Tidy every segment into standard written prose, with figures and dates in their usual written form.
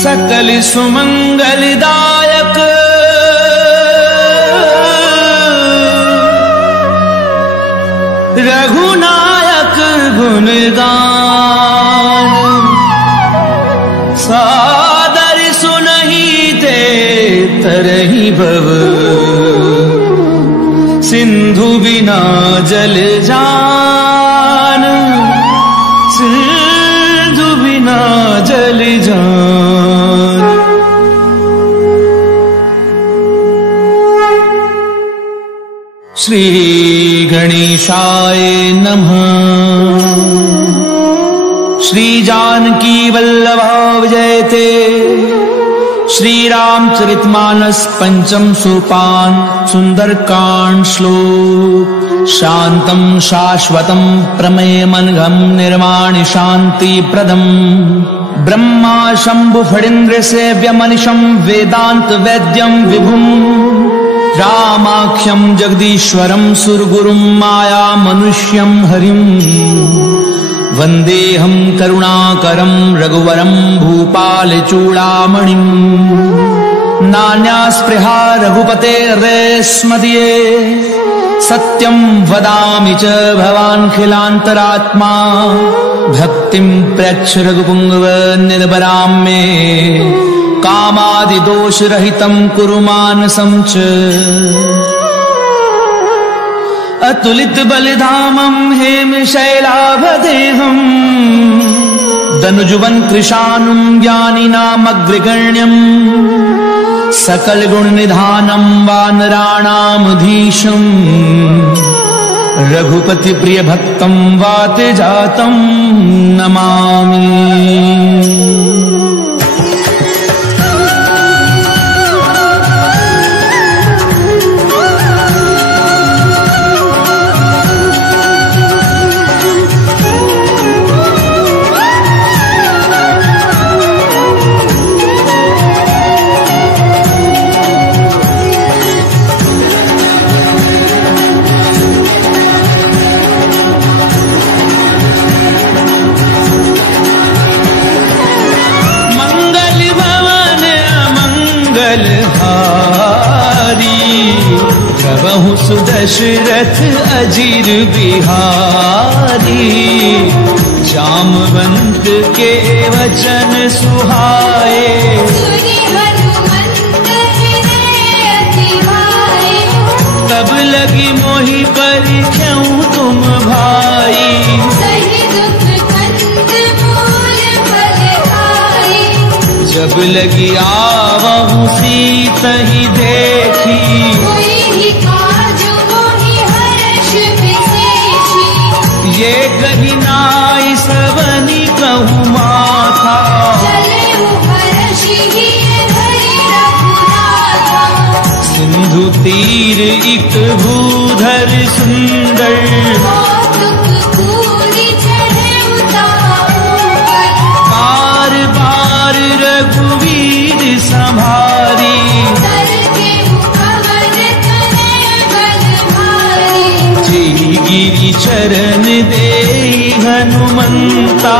सकल सुमंगलदायक रघुनायक गुणगान सादर सुनहि ते तरहि भव सिंधु बिना जल जान सिंधु बिना जल जान। श्री गणेशाय नमः। श्री जानकी वल्लभाय जयते। श्री रामचरितमानस पंचम सोपान सुंदरकांड श्लोक। शांतं शाश्वतं प्रमेयमनघं निर्वाणि शांति प्रदम् ब्रह्मा शंभु फणीन्द्र सेव्यमनिशं वेदांत वैद्यं विभुम् रामाख्यं जगदीश्वरं सुरगुरुं माया मनुष्यं हरिं वन्देऽहं करुणाकरं रघुवरं भूपालचूडामणिं। नान्यास्पृहा रघुपतेर्स्मदीये सत्यं वदामि च भवान्खिलान्तरात्मा भक्तिं प्रयच्छ रघुपुङ्गव निर्भरां मे कामादिदोषरहितं कुरु मानसं च। अतुलित बलिधामं हेमशैलाभदेहं दनुजुवन कृशानुं ज्ञानिनामग्रगण्यं सकल गुण निधानं वानराणामधीशं रघुपति प्रिय भक्तं वातजातं नमामि। प्रभु सुदशरथ अजीर बिहारी जामवंत के वचन सुहाए तब लगी मोहि पर क्यों तुम भाई जब लगी आवहु सीता ही देखी ये कही नाई सवनी कहूँ माथा सिंधु तीर एक भूधर सुंदर बार बार रघुवीर संभारी गिरि चरण दे हनुमंता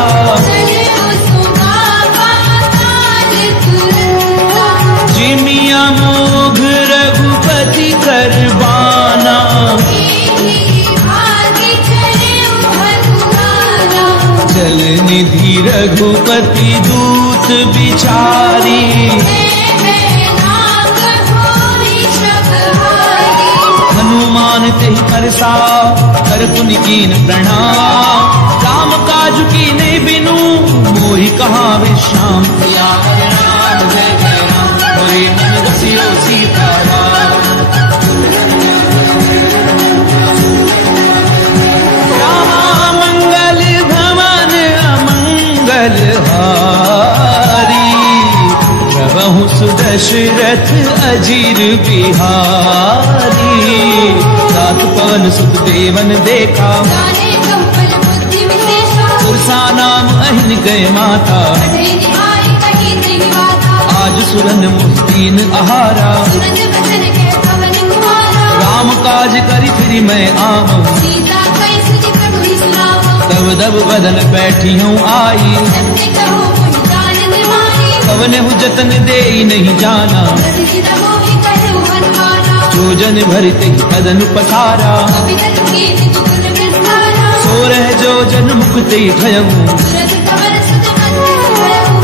जिमिया मोघ रघुपति करबाना जल निधि रघुपति दूत बिचारी हनुमान तेहि परसा कर पुनि कीन प्रणाम राम काज कीने बिनु मोहि कहा विश्राम। या राम जय जय राम होए मन बसियो सीताराम। राम मंगल भवन अमंगल हारी प्रभु सुदशरथ अजीर बिहारी रात पवन सुत देवन देखा पुरसा नाम अहिन गए माता आज सुरन मुस्तीन आहारा राम काज करि फिर मैं आऊं तब दब बदन बैठी हूँ आई कवन हु जतन दे नहीं जाना, जो जन भरते ही कदन पसारा, सो रह जो जन मुक्ति भयऊ,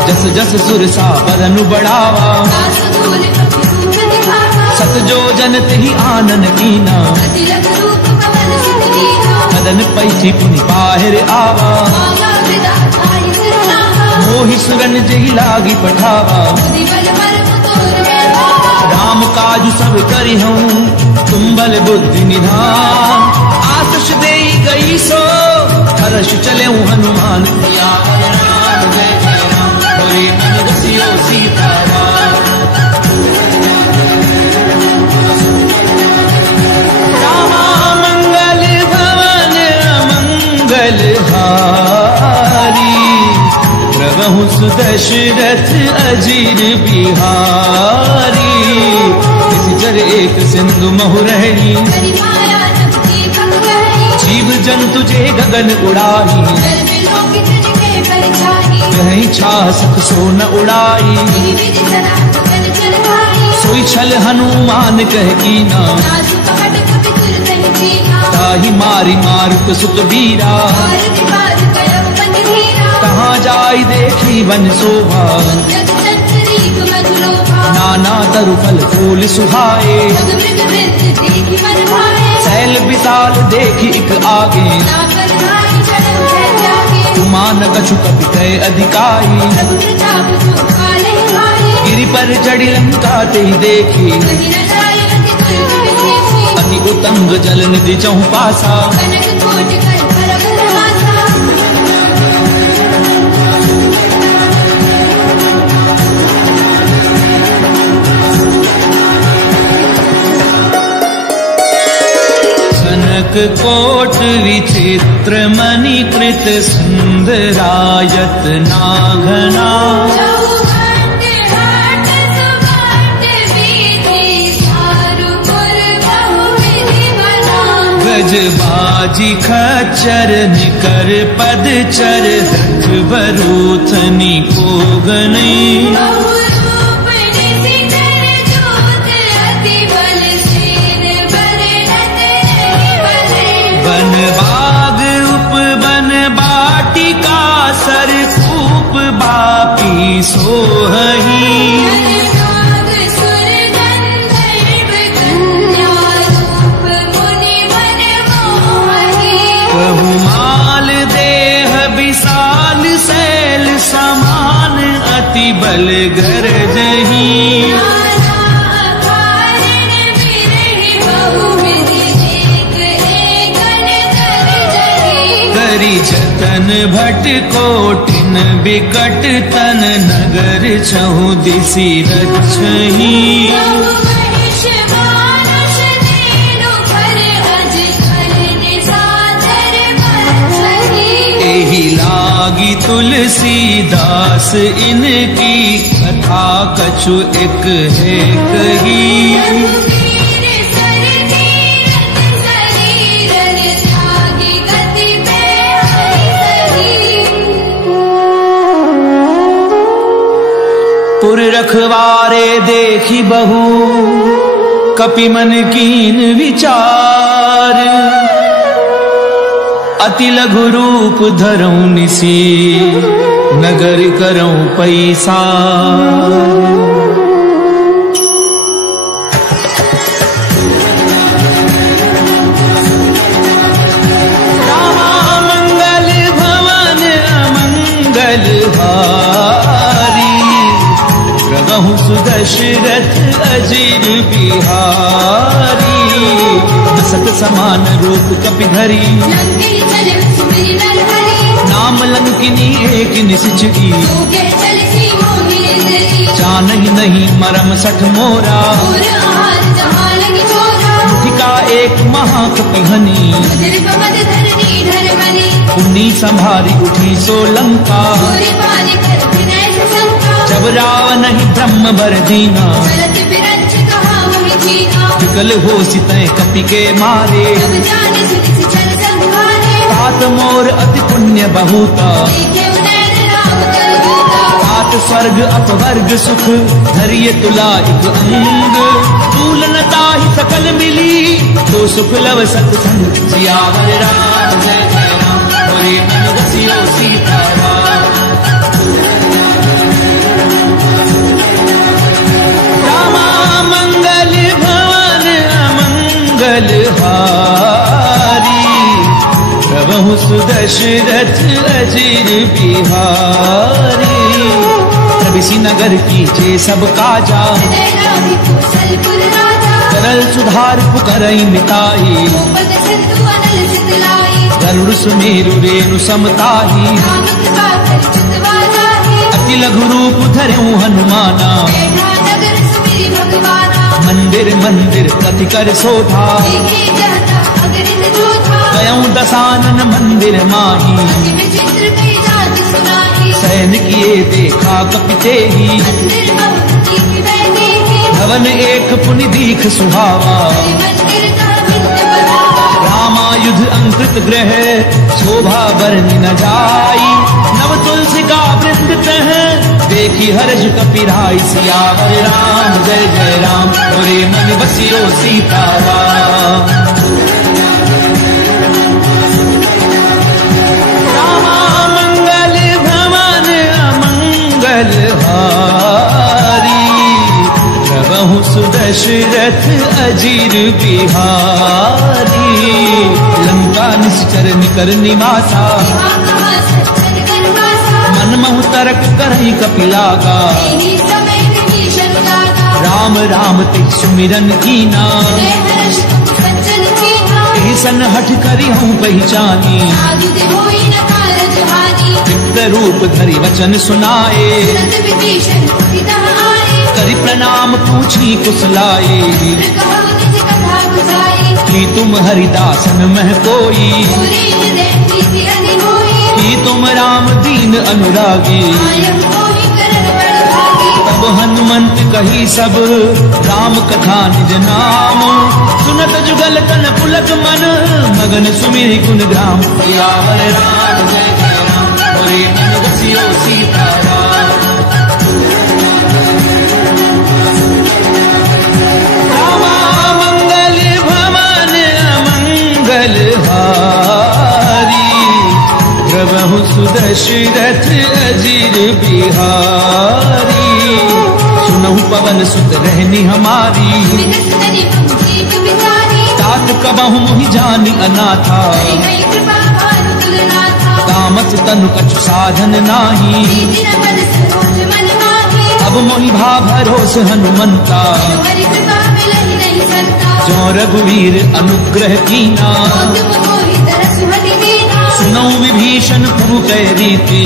जस जस सुर सा बदनु बढ़ावा, सत जो जन ही आनन कीना, कदन पैठी पुनि बाहिर आवा, मोहि सुरन जही लागी पठावा, राम काजु सब करी हूँ तुम बल बुद्धि निधान, आशीष दे गई सो हर्ष चले हनुमान, राम जय जय राम बोले मन रसियो सीताराम, रामा मंगल भवन अमंगल हारी, प्रभु सुदशरथ अजीर बिहारी, जर एक सिंधु महु रही, जीव जंतु जे गगन उड़ाई, कहीं छासक सो न उड़ाई, सोई छल हनुमान कह कीना, ताहि मारी मारुत सुत बीरा, कहाँ जाई देखी वन शोभा, नाना तरु फल फूल सुहाए, सैल विशाल देखी एक आगे, तुमान कछु कपि कहे अधिकारी, गिरि पर चढ़ी लंका ते देखी, अति उतंग जल निधि चहु पासा, कोट विचित्र मणि कृत सुंदरायत नाघना, गजबाजी खच्चर निकर पदचर, रथ बरूथनी को गनी, बन बाग उपवन बाटिका सर कूप बापी सोहही, बहुमाल देह विशाल शैल समान, अति बल गरजही, जतन भट कोटिन बिकट तन, नगर छहु दिशि रक्षही, एहि लागी तुलसीदास इनकी, कथा कछु एक है कही, पुर रखवारे देखी बहु, कपि मन कीन विचार, अति लघु रूप धरऊं निसी, नगर करऊं पैसा, रामा मंगल भवन अमंगल हारी, प्रभु सुदशरथ अजीर बिहारी, सत समान रूप कपि धरी, नाम लंकिनी एक निश्चरी, जानहि नहीं मरम सठ मोरा, मुठिका एक महाकपि हनी, पुनी संभारी उठी सो लंका, जब रावण ही ब्रह्म बर दीना, विकल हो सितय कपि के मारे, तात मोर अति पुण्य बहुता, तात स्वर्ग अपवर्ग सुख धरिए तुला एक अंग तूल नता ही सकल मिली तो सुख लव सत्संग सियावर राम जय जय राम मोरे मन बसियो सीताराम रामा मंगल भवन अमंगल हारी प्रभु सुदशरथ अजीर बिहारी प्रविसी नगर कीजे सब काजा करल सुधार पुकरई मिताई गरुड़ सुमेरु रेणु समताही अति लघु रूप धरऊ हनुमाना मंदिर मंदिर प्रति कर शोभा गयऊ दसानन मंदिर माही सैन किए देखा कपिते ही भवन एक पुनि दीख सुहावा रामायुध अंकृत ग्रह शोभा बरन न जाई नव तुलसी का वृंद तह देखी हर्ष कपिराई सियावर राम जय जय राम मोरे मन बसियो सीताराम रामा मंगल भवन अमंगल हारी प्रभु सुदशरथ अजीर बिहारी लंका निश्चर निकर निवासा मन महु तरक करही कपिलागा राम राम ते सुमिरन कीना सन हठ करी हूँ पहचानी चित्त रूप धरि वचन सुनाए करी प्रणाम पूछी कुशलाए कि तुम हरिदासन मह कोई कि तुम राम दीन अनुरागी तब हनुमंत कही सब राम कथा निज नाम सुनत जुगल तन पुलक मन मगन सुमिरि गुण ग्राम सियावर राम जय जय राम मोरे मन बसियो सीताराम रामा मंगल भवन अमंगल हारी प्रभु सुदशरथ अजीर बिहारी सुनहु पवन सुत रहनी हमारी तात कबहु मोहि जानी अनाथा तामस तनु कछु साधन नाही अब मोहि भा भरोस हनुमंता जो रघुवीर अनुग्रह कीना सुनऊ विभीषण प्रभु कह रीति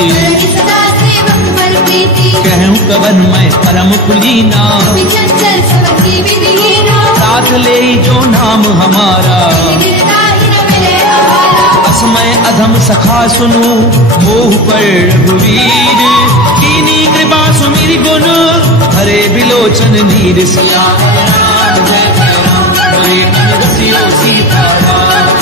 कहूँ कवन मैं परम कुलीना साथ ले जो नाम हमारा असमय अधम सखा सुनु मोह पर रघुवीर कीनी कृपा सुमिरि गुण हरे बिलोचन नीर सियावर राम जय जय राम मोरे मन बसियो सीताराम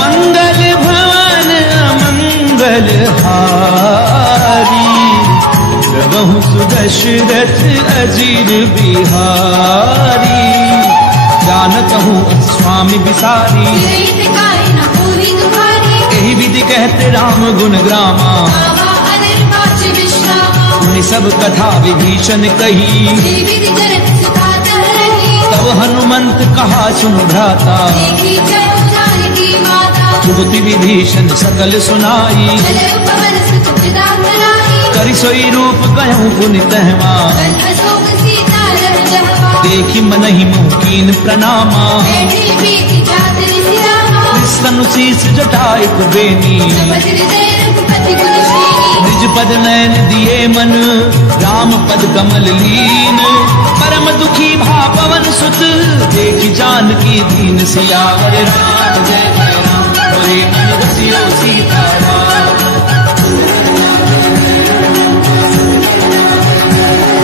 मंगल भवन अमंगल हारी प्रभु सुदशरथ अजीर बिहारी जानत हूँ स्वामी बिसारी यही विधि कहते राम गुण ग्रामा उन्हें सब कथा विभीषण कही तब हनुमंत कहा सुन भ्राता सुबुति विभीषण सकल सुनाई करि सोई रूप कहूँ पुनि तहवा देखी मनहि मुकीन प्रणामा स्तनु शीस जटायु बेनी निज पद नयन दिए मन राम पद कमल लीन परम दुखी भा पवन सुत देखी जानकी दीन सियावर राम जय जय राम मोरे मन बसियो सीताराम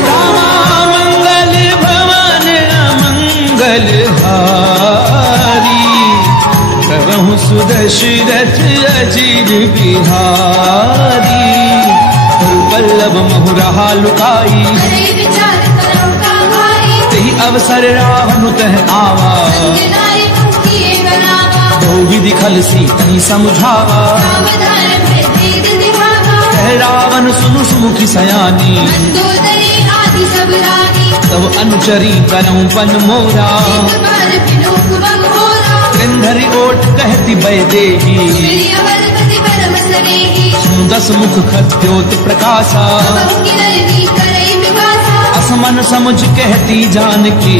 रामा मंगल भवन अमंगल हारी प्रभु सुदशरथ अजीर बिहारी। पल्लव महु रहा लुकाई, तेहि अवसर रावण तह आवा। बहु विधि खलसी तहि समझावा, कह रावण सुनु सुमुखी सयानी। तब अनुचरी करऊं पन मोरा, कृंधरी ओट कहती बैदेही। दस मुख खद्योत प्रकाशा, असमन समझ कहती जानकी।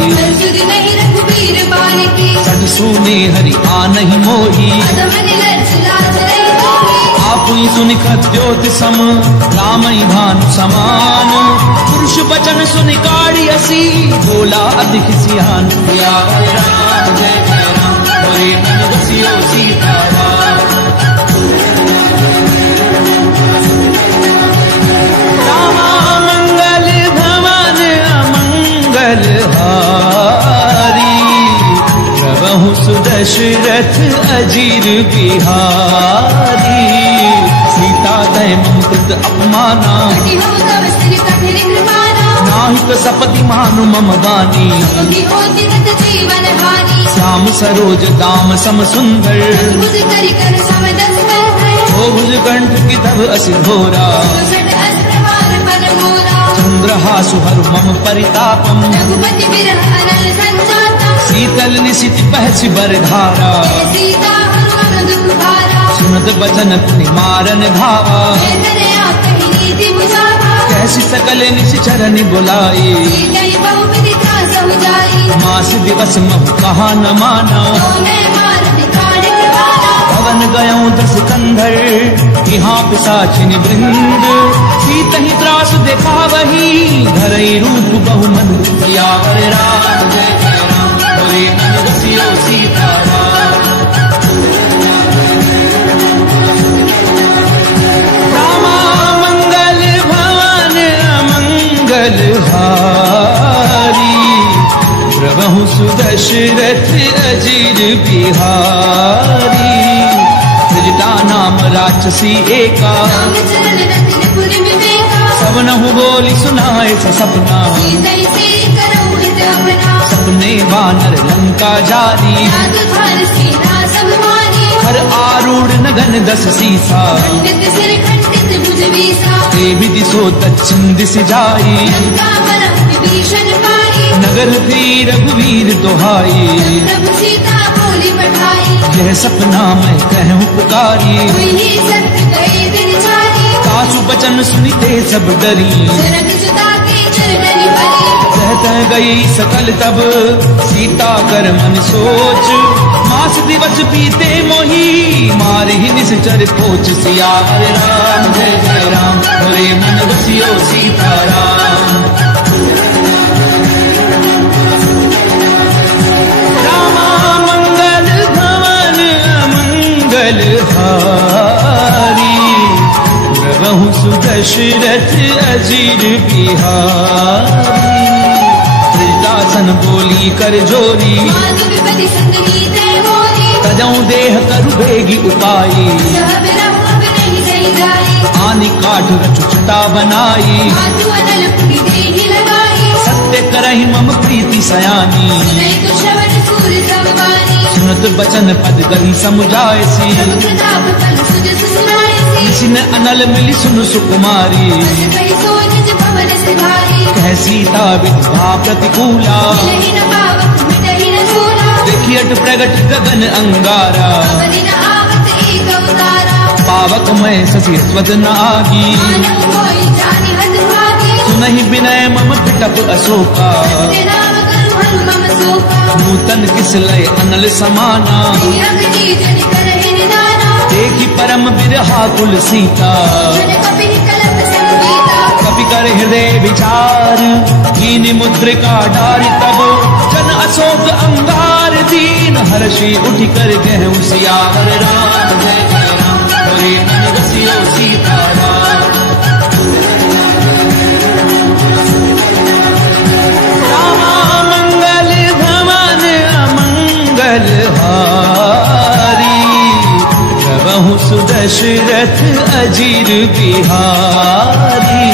सद सुने हरि आनहि मोही, आपुई सुनि खद्योत सम रामई भानु समान। पुरुष वचन सुनि काढ़ी असी, बोला अधिक सियान। राम जय जय राम, मोरे मन बसियो सीताराम। रामा मंगल भवन अमंगल हारी, प्रभु सुदशरथ अजीर बिहारी। सीता दय मम कृत अपमाना, नाहि तो सपति मानु मम बानी। श्याम सरोज दाम सम सुंदर, ओ भुजगंठ की तब असि घोरा। चंद्रहासु हरु मम परितापम, शीतल निशित पहचि बरधारा। सुनत बचन पुनि मारन धावा, कैसी सकल निश्चरण बुलाई। मास दिवस महु कहा न माना, पवन गयों दस कंधर। यहाँ पिशाचिनी वृंद, सीतहि त्रास देखा वही। धरई रूप बहु मन सियावर राम जय जय राम, मोरे मन बसियो सीताराम। रामा मंगल भवन अमंगल हारी, प्रभु सुदशरथ अजीर बिहारी। सृजता नाम राक्षसी एका, सबनहु बोली सुनाए सपना। सपने वानर लंका जारी, हर आरूढ़ नगन दस सीसा। विधि सो दक्षिण दिश जाई, नगर थी रघुवीर दोहाई। यह सपना मैं कहूँ पुकारी, कासु बचन सुनिते सब डरी। कहते गई सकल तब सीता कर मन सोच। मास दिवस बीते मोही, मारे ही निश्चर पोच। सियावर राम जय जय राम, मोरे मन बसियो सीताराम। रामा मंगल भवन अमंगल हारी, प्रभु सुदशरथ अजीर बिहारी। दासन बोली कर जोरी, तजऊ देह करु बेगी उपाई। आनी काठ रचु छटा बनाई, सत्य करहि मम प्रीति सयानी। सुनत बचन पद गही समुझायसी, किसी अनल मिली सुन सुकुमारी। कह सीता विधवा प्रतिकूला, देखियट प्रगट गगन अंगारा। पावक मैं ससी स्वदन आगी, सुनहि विनय मम पिटप अशोका। नूतन किस लय अनल समाना, देखी परम बिरहा कुल सीता। कपि कर हृदय विचार, कीन मुद्रिका डारी। तब जन अशोक अंगार, दीन हर्षि उठि कर कहूँ सियावर राम जय जय राम, मोरे मन बसियो सीताराम। रामा मंगल भवन अमंगल हारी, प्रभु सुदशरथ दशरथ अजीर बिहारी।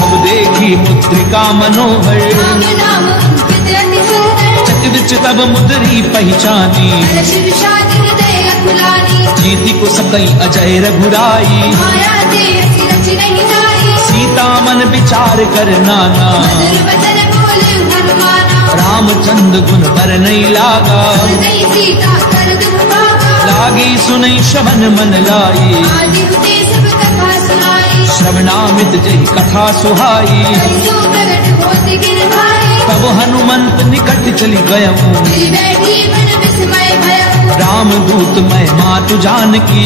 अब देखी मुद्रिका मनोहर राम नाम अंकित अति सुंदर। चकित तब मुद्री पहचानी हर्ष विषाद हृदय अकुलानी। जीति को सकई अजय रघुराई माया दे अति रच नहीं जाई। सीता मन विचार कर नाना मधुर बदन बोले हनुमाना। रामचंद्र गुण पर नहीं लागा हृदय सीता कर दुख भागा। लागी सुनई श्रवण मन लाई आदि हुते सब कथा सुनाई। श्रवणामित जही कथा सुहाई जो प्रगट होते गिर भाई। तब हनुमंत निकट चली गयऊं फिर बैठी मन विस्मय भयऊ। राम दूत मैं मातु जानकी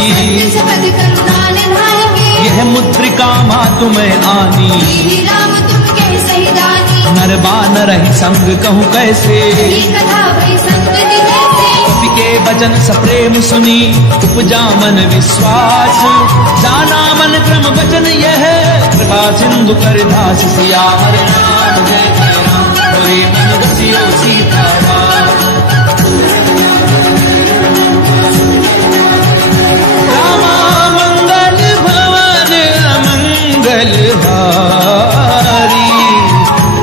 शपथ करुणा निधानकी। यह मुद्रिका मातु मैं आनी श्री राम तुम कह सही दानी। नर बानर ही संग कहूँ कैसे ये कथा भई संगति कैसे। कवि के वचन सप्रेम सुनी उपजा मन विश्वास जाना मन क्रम वचन यह कृपा सिंधु कर दास सियावर राम जय जय राम होए मन रसियो सीताराम। रामा मंगल भवन अमंगल हारी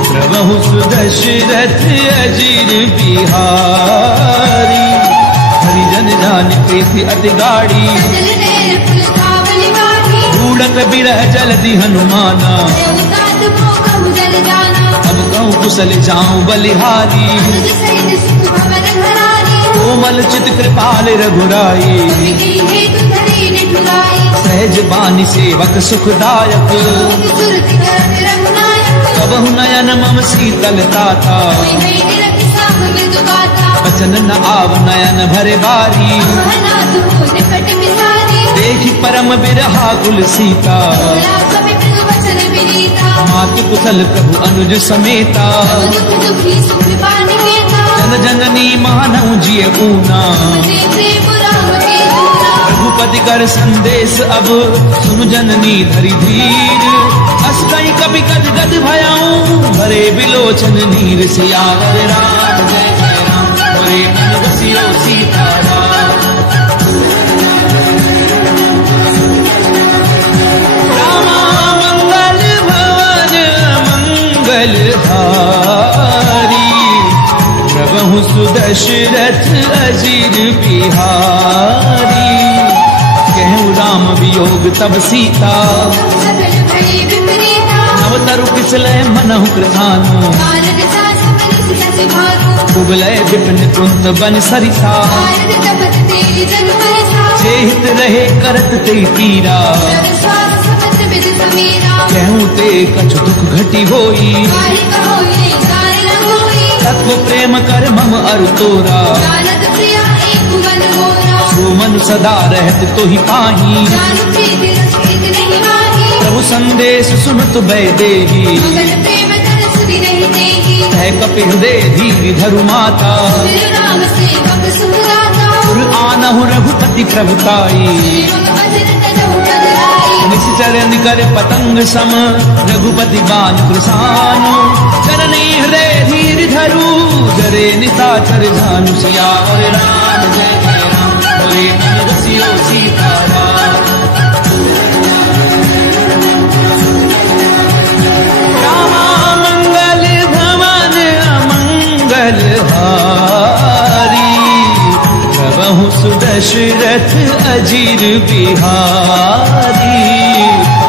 प्रभु सुदशरथ अजीर बिहारी। हरिजन जान प्रीति अति गाड़ी जल नेर पुल धावली वाही। ढूंढत बिरह जल्दी हनुमाना देवतात मोह जल जाना। अब कहूँ कुशल जाऊं बलिहारी अनुज सहित सुख भवन घरानी। कोमल चित कृपाल रघुराई विधि हेतु धरी निठुराई। सहज बानी सेवक सुखदायक सुरति सुरति करत रघुनायक। कबहु नयन मम शीतलता था कोई भई निरखि साम मृदु गाथा। वचन न आव नयन भरे बारी महनाथ हो निकट मिसारी। देखी परम बिरहा कुल सीता बोला कवि मृदु वचन विनीता। मातु कुशल प्रभु अनुज समेता दुख दुखी सुख पानि केता। जन जननी मानव जिय ऊना मुझे प्रेम राम के दूना। रघुपति कर संदेश अब सुन जननी धरि धीर अस्तई कवि गद गद भयाऊं भरे बिलोचन नीर सियावर राम जय जय राम होए मन रसियो सीताराम। रामा मंगल भवन मंगल हारी प्रभु सुदशरथ अजीर बिहारी। कहूँ राम वियोग तब सीता सकल भई विपरीता। नव तरु पिछले मनहु कृतानु भारत दास मन सिय भानु। उगलय विपिन कुंद बन सरिता भारत तपत तेरी जन परसा। चेहित रहे करत ते तीरा जग स्वार समत विद समीरा। कहूँ ते कछु दुख घटी होई काहि कहो ये सार न होई। तत्व प्रेम कर मम अरु तोरा जानत प्रिया एक मन मोरा। जो मन सदा रहत तो ही पाही जानु प्रीति रस इत नहीं माही। प्रभु संदेश सुनत बै देही मगन प्रेम तन सुधि नहीं देगी। है कपि हृदय धीर धरु माता फिर राम सेवक सुख गाता। पुर आनहु रघुपति प्रभुताई श्रीमुख वचन तजहु पद आई। निश्चर निकर पतंग सम रघुपति बान कृसानु जननी हृदय धीर धरु जरे निशाचर जानु सियावर राम जय जय राम होए मन रसियो सीताराम। रामा मंगल भवन अमंगल हारी प्रभु सुदशरथ अजीर बिहारी।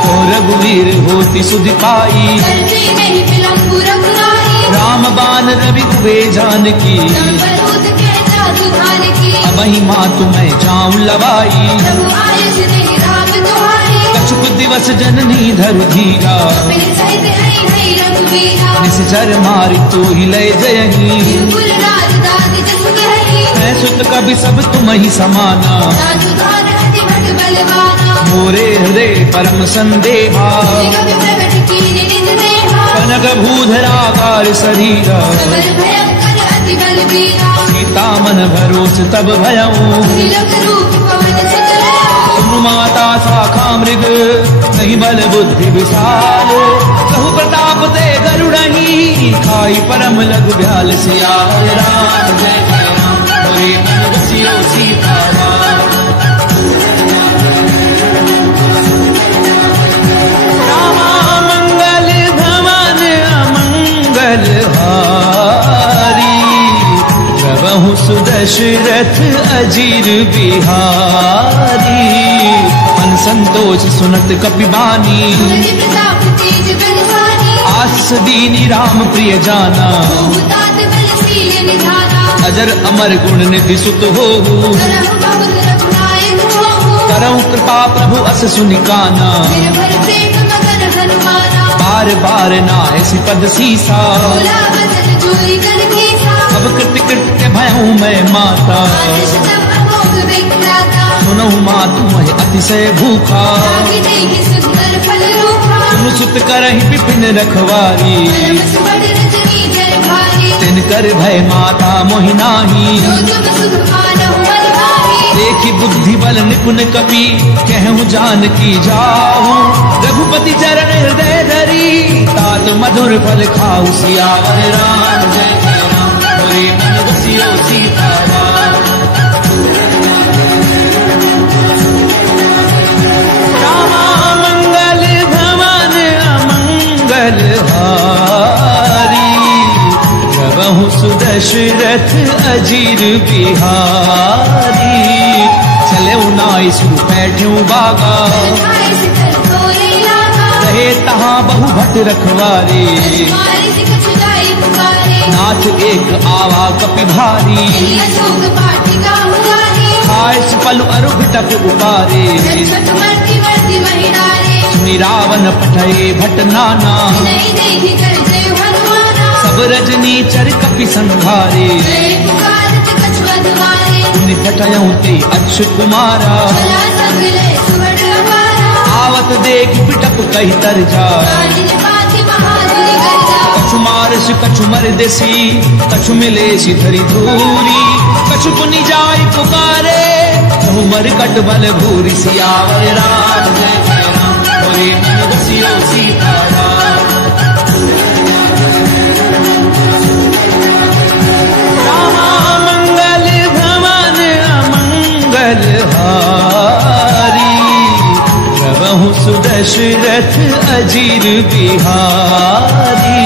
तो रघुवीर होती सुधि पाई करते नहीं विलंबु रघुराई। राम बान रवि कुबे जानकी संबरूद के जादू धान की। अबहि मातु मैं जाऊं लवाई प्रभु आयस नहीं राम दुहाई। कछुक दिवस जननी धरु धीरा मेरे सहित हरि हरि रघुवीरा। निश्चर मारि तो ही लय जयही बिल्कुल राज दाद जस गहरी। मैं सुत कभी सब तुम ही समाना जादू धान अति भट बलवाना। मोरे हृदय परम संदेहा कवि प्रगट कीन निज देहा। कनक भूधराकार शरीरा सबल भयंकर अति बलबीरा। सीता मन भरोस तब भयऊं तिलक रूप पवन सुत लया। तुम माता शाखा मृग नहीं बल बुद्धि विशाल कहु प्रताप ते गरुड़ही खाई परम लघु ब्याल सियावर राम जय जय राम होए मन रसियो सीताराम। सुदशरथ अजीर बिहारी। मन संतोष सुनत कपिबानी, बलि प्रताप तेज बलवानी। आस दीनी राम प्रिय जाना, तात बलशील निधाना। अजर अमर गुण निधि सुत हो, करहु बहुत रघुनायक होहु। करहु कृपा प्रभु अस सुनिकाना। निर्भर प्रेम मगन हनुमाना। बार बार नायसि पद सीसा, बोला बचन जोई कर भीसा। अब कृत कृत्य भयहु मैं माता। आदिश तब अमोघ विख्याता। सुनहु मातु मह अतिशय भूखा, लागी देहि सुंदर फल रूपा। सुन सुत करहि विपिन रखवारी। परमस बड़ रजनी जर भारी। तिन कर भय माता मोहि नाही, जो जुग सुख मानहु मन भाई। देखी बुद्धि बल निपुण कपि, कहूँ जानकी जाऊँ। रघुपति चरण हृदय धरी, तात मधुर फल खाऊ। सियावर राम जय जय राम, हरे मन बसियो सीताराम। रामा मंगल भवन अमंगल हारी, प्रभु सुदशरथ अजीर बिहारी। चले उनाई सुर बैठ्यूं बागा, आए सिखर तोरे लागा। रहे तहाँ बहु भट रखवारे। मारे सिख छुड़ाई पुकारे। नाथ एक आवा कपि भारी, अशोक पाटिका मुरारी। खायस पलु अरु भिटक उपारे। छठ मर्ति वर्ति महिडारे। सुनि रावण पठये भट नाना, नहीं देहि कर जय हनुमाना। सब रजनी चर कपि संघारे। जय पुकारत कछु अधवारे। सुनि पठयऊँ ते अच्युत कुमारा, भला सगले सुवर्ण अपारा। आवत देख पिटक कही तर जा। कालिन पाति महाधुनि गर्जा। कछु मारस कछु मर देसी, कछु मिले धरी धूरी। कछु पुनि जाय पुकारे, कहु मर कट बल भूरि। सियावर राम जय जय राम, हरे मन बसियो सीताराम। रामा मंगल भवन अमंगल हारी, प्रभु सुदशरथ अजीर बिहारी।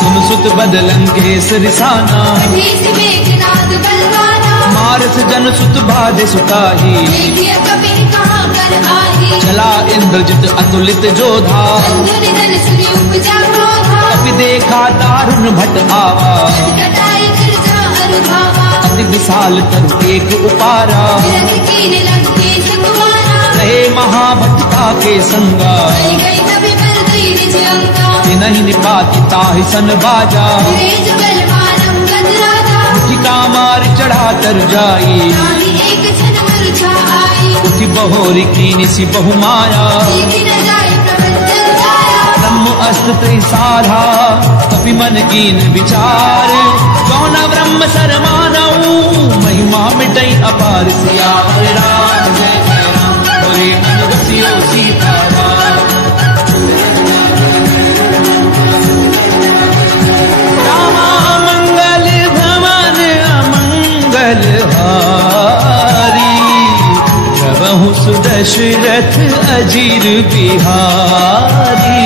सुन सुत बदलंकेश रिसाना, अधीस मेघनाद बलवाना। मारस जन सुत बाधे सुताही। देखिए कबीर कहाँ कर आही। चला इंद्रजित अतुलित जोधा, बंधु निधन सुनि उपजा क्रोधा। कपि देखा दारुण भट आवा। कटाई गिरजा अनुभावा। अति विशाल तरु एक उपारा, विरह कीन लंके सुकुमारा। रहे महाभटता के संगा। बलि गई कबि बल गई निज अंगा। नहीं निपाति ताहि सन बाजा, तेज बलवान अंगद राजा। मुठिका मार चढ़ा तर जाई। ताहि एक क्षण मूर्छा आई। उठि बहोरी कीनि सि बहु माया। देखि न जाय प्रबंधन छाया। ब्रह्म अस्त्र त्रिसाधा, कपि मन कीन विचार। कौन ब्रह्म सरमानऊ, महिमा मिटई अपार। सियावर राम जय जय राम, हरे मन बसियो सीताराम। रामा मंगल भवन अमंगल हारी, प्रभु सुदशरथ अजीर बिहारी।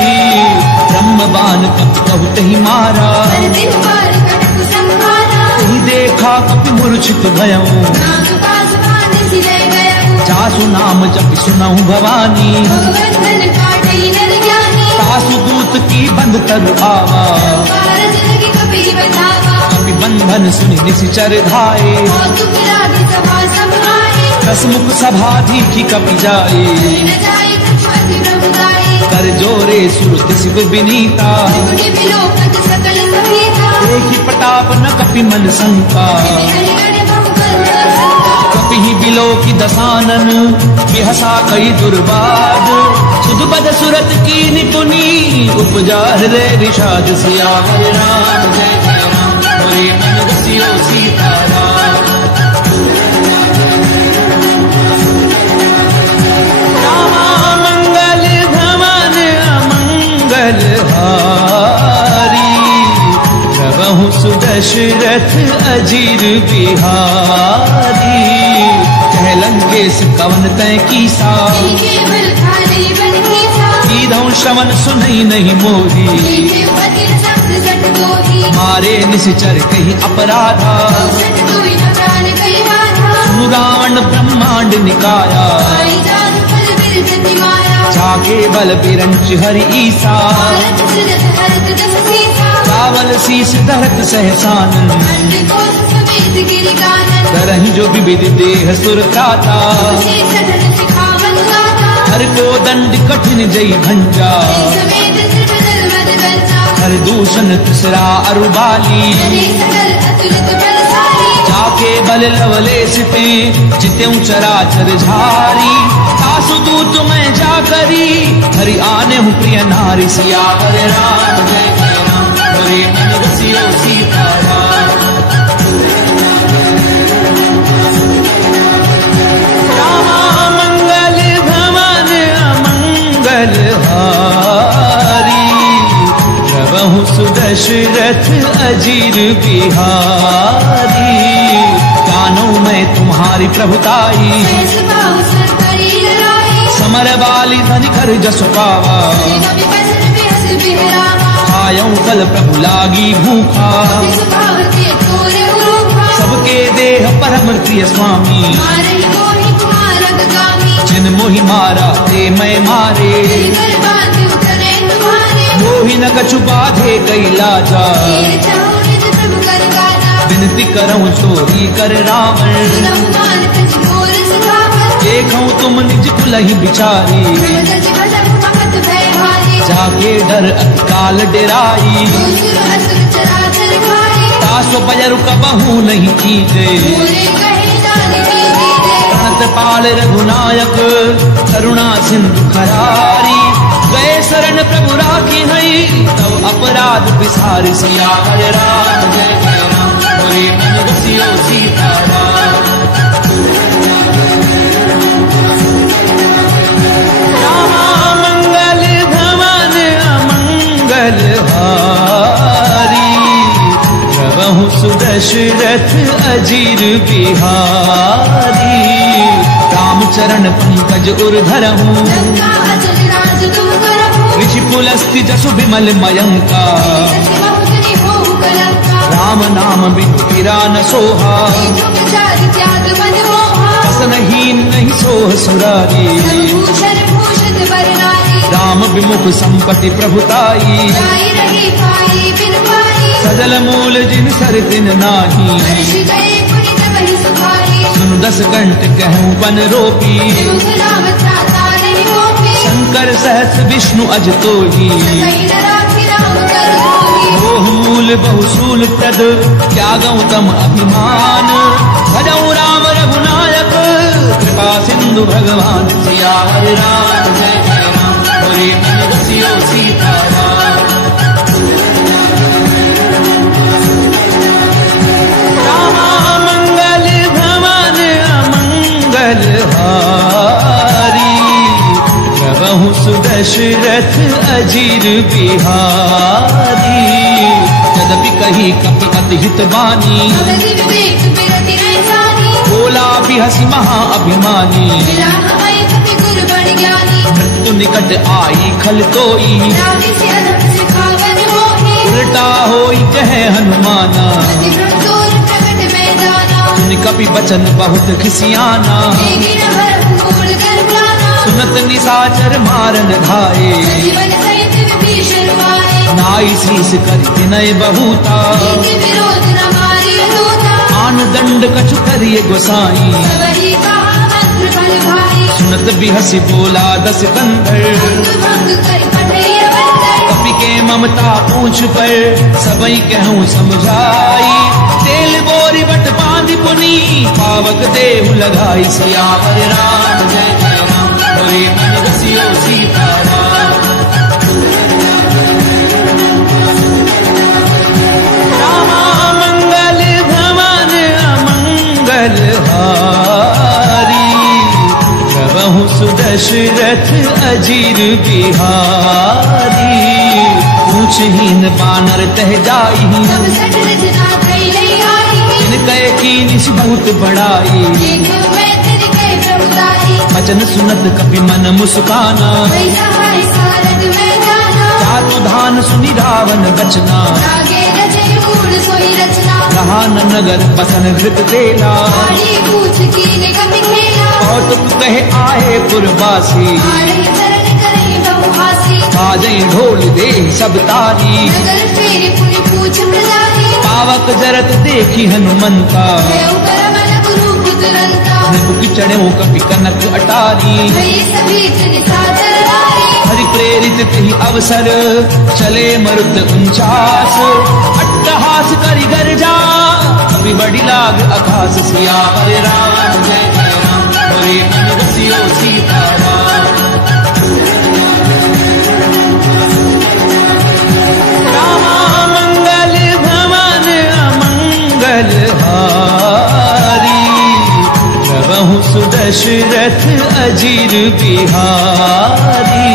ब्रह्मबान कपि कहु तहि मारा, पर दिन पार कटक संहारा। तहि देखा कपि मूर्छित भयऊँ। नाग पासवान सिले गयऊ। जासु नाम जपि सुनहु भवानी, भगवंतन काटई नर ज्ञानी। सासु दूत की बंद तरु आवा। कारज लगे कबीर बधावा। कपि बंधन सुनि निशिचर धाये। कौतुक लागे सभा समाये। दसमुख सभा दीखि कपि जाए। न जाय कछु अति प्रभुदाई। कर जोरे सुरति शिव विनीता, त्रिपुटी विलोकत सकल कपीता। देखि प्रताप न कपि मन शंका। हरि हरि बहु करुणा। कपि ही बिलोकि दसानन, बिहसा कई दुर्बाद। सुध बद सुरत की निपुनी, उपजा हृदय विषाद। सियावर राम जय जय राम, हरे मन बसियो सीताराम। रामा मंगल भवन अमंगल हारी, प्रभु सुदशरथ अजीर बिहारी। कह लंकेश कवन तय कीसा, केवल खाली बन कीसा। कीधौ श्रवण सुनई नहीं मोरी मीठे बदिन सख्त सट दोही मारे निश्चर कही अपराधा सट कोई न प्राण कही बाधा रावण ब्रह्मांड निकाया आई जान फल बिरजति माया जाके बल बिरंच हरि ईसा भारत सिरत हरत दस सीसा रावल शीस धरत सहसानन अंड कोस समेत गिरि कानन करहि जो विविध देह सुर त्राता तुझे सधन सिखावन गाथा हर को दंड कठिन जय भंजा समेत त्रिपदल मद गंजा हर दूषण तुसरा अरुबाली जने सकल अतुलित बलशाली जाके बल लवलेश पे जित्यु चराचर झारी तासु दूत मैं जा करी हरि आने हूँ प्रिय नारी सियावर राम जय जय राम हरे मन रसियो सीताराम रामा मंगल भवन अमंगल हारी प्रभु सुदशरथ अजीर बिहारी कानों में तुम्हारी प्रभुताई सहस बाहु सर करी लड़ाई समर बाली धनिकर जस पावा कवि बसन बिहस बिहरावा आयौ कल प्रभु लागी भूखा तिस भावते तोरे उरूखा सबके देह परम प्रिय स्वामी मारहि मोहि कुमारक गामी जिन मोहि मारा ते मैं मारे कर बांधि उतरे तुम्हारे मोहि न कछु बाधे कैलाजा तीर चाहु निज प्रभु कर गाजा विनती करऊं चोरी कर रावण सुनहु मान तज मोर सिखावन देखऊं तुम निज कुलहि बिचारी प्रभु तज भजन मगत भय हारी जाके डर अकाल डेराई दूसर असुर चराचर खाई तासो बजरु कबहू नहीं कीजे मोरे कहे नाल कीजे प्रणत पाल रघुनायक करुणा सिंधु खरारी गए शरण प्रभु राखी हई तब अपराध बिसार सियावर राम जय जय राम हरे मन रसियो सीताराम रामा मंगल भवन अमंगल हारी प्रभु सुदशरथ अजीर बिहारी रामचरण पंकज उर्धरहूँ लंका अचल राज तुम करहु ऋषि पुलस्ति जसु विमल मयंका सचि बहुजनि होहु कलंका राम नाम बिन गिरा न सोहा तुम चारि त्याग मन मोहा वसनहीन नहीं सोह सुरारी भूषण भूषित बरनारी राम विमुख संपत्ति प्रभुताई जाई रही पाई बिन पाई सजल मूल जिन सर दिन नाही हर्ष गए पुनित वही सुखाई सुन दस कंठ कहूँ बन रोपी मुख नाम त्राता नहीं होती शंकर सहस विष्णु अज तोही कहीं न राखी राम कर होई मोह मूल बहुशूल प्रद त्यागौ तम अभिमान भजऊ राम रघुनायक कृपा सिंधु भगवान सियावर राम जय जय राम हरे मन रसियो सीताराम रामा मंगल भवन अमंगल हारी प्रभु सुदशरथ अजीर बिहारी यद्यपि कही कपि अति हित बानी भगति विवेक बिरति नहीं जानी बोला भी हसी महा अभिमानी विराम भय कपि गुर बड़ ज्ञानी मृत्यु निकट आई खल कोई राधि से अदब सिखावन होही उल्टा होई कहे हनुमाना अति भ्रमदोर प्रकट में जाना सुन कपि बचन बहुत खिसियाना देगी न भरम मूल कर जाना सुनत निशाचर मारन धाये जीवन सहित विभीषण मारे नाई शीस कर विनय बहुता इनके विरोध न मारी होता आन दंड कछु करिए गोसाई वही कहा मंत्र बल भाई सुनत बिहसी बोला दस कंधर अंग भंग कर पठैया बंदर कपि के ममता पूछ पर सबई कहूँ समझाई तेल बोरी बट बांध पुनी पावक देहु लगाई सियावर राम जय जय राम हरे मन रसियो सीताराम रामा मंगल भवन अमंगल हारी प्रभु सुदशरथ अजीर बिहारी पूछहीन बानर तह जाई सब सठ रचना कैले आई इनके कीनिस बहुत बड़ाई देखो मैं तिनके प्रभुताई वचन सुनत कपि मन मुस्काना वही सहाय सारथ बखान सुनी रावण बचना, रागे रचे गुण सोई रचना, रहा न नगर बसन घृत तेला, आड़ी पूछ की निगम खेला, कौतुक कहे आए पुरवासी, आरही चरण करे बहुहासी, बाजे ढोल दे सब तारी, नगर फेरे पुनि पूछ प्रजारी, पावक जरत देखी हनुमंता, देव करमल गुरु पुत्रंता, निबुक चढ़ो कपि कनक अटारी, भई सभी जन सादर नारी, हरि प्रेरित ही अवसर चले मरुत 49, अट्टहास करि गर्जा कवि बड़ी लाग आकाश, सियावर राम जय जय राम, हरे मन रसियो सीताराम। रामा मंगल भवन अमंगल हारी, प्रभु सुदशरथ अजीर बिहारी,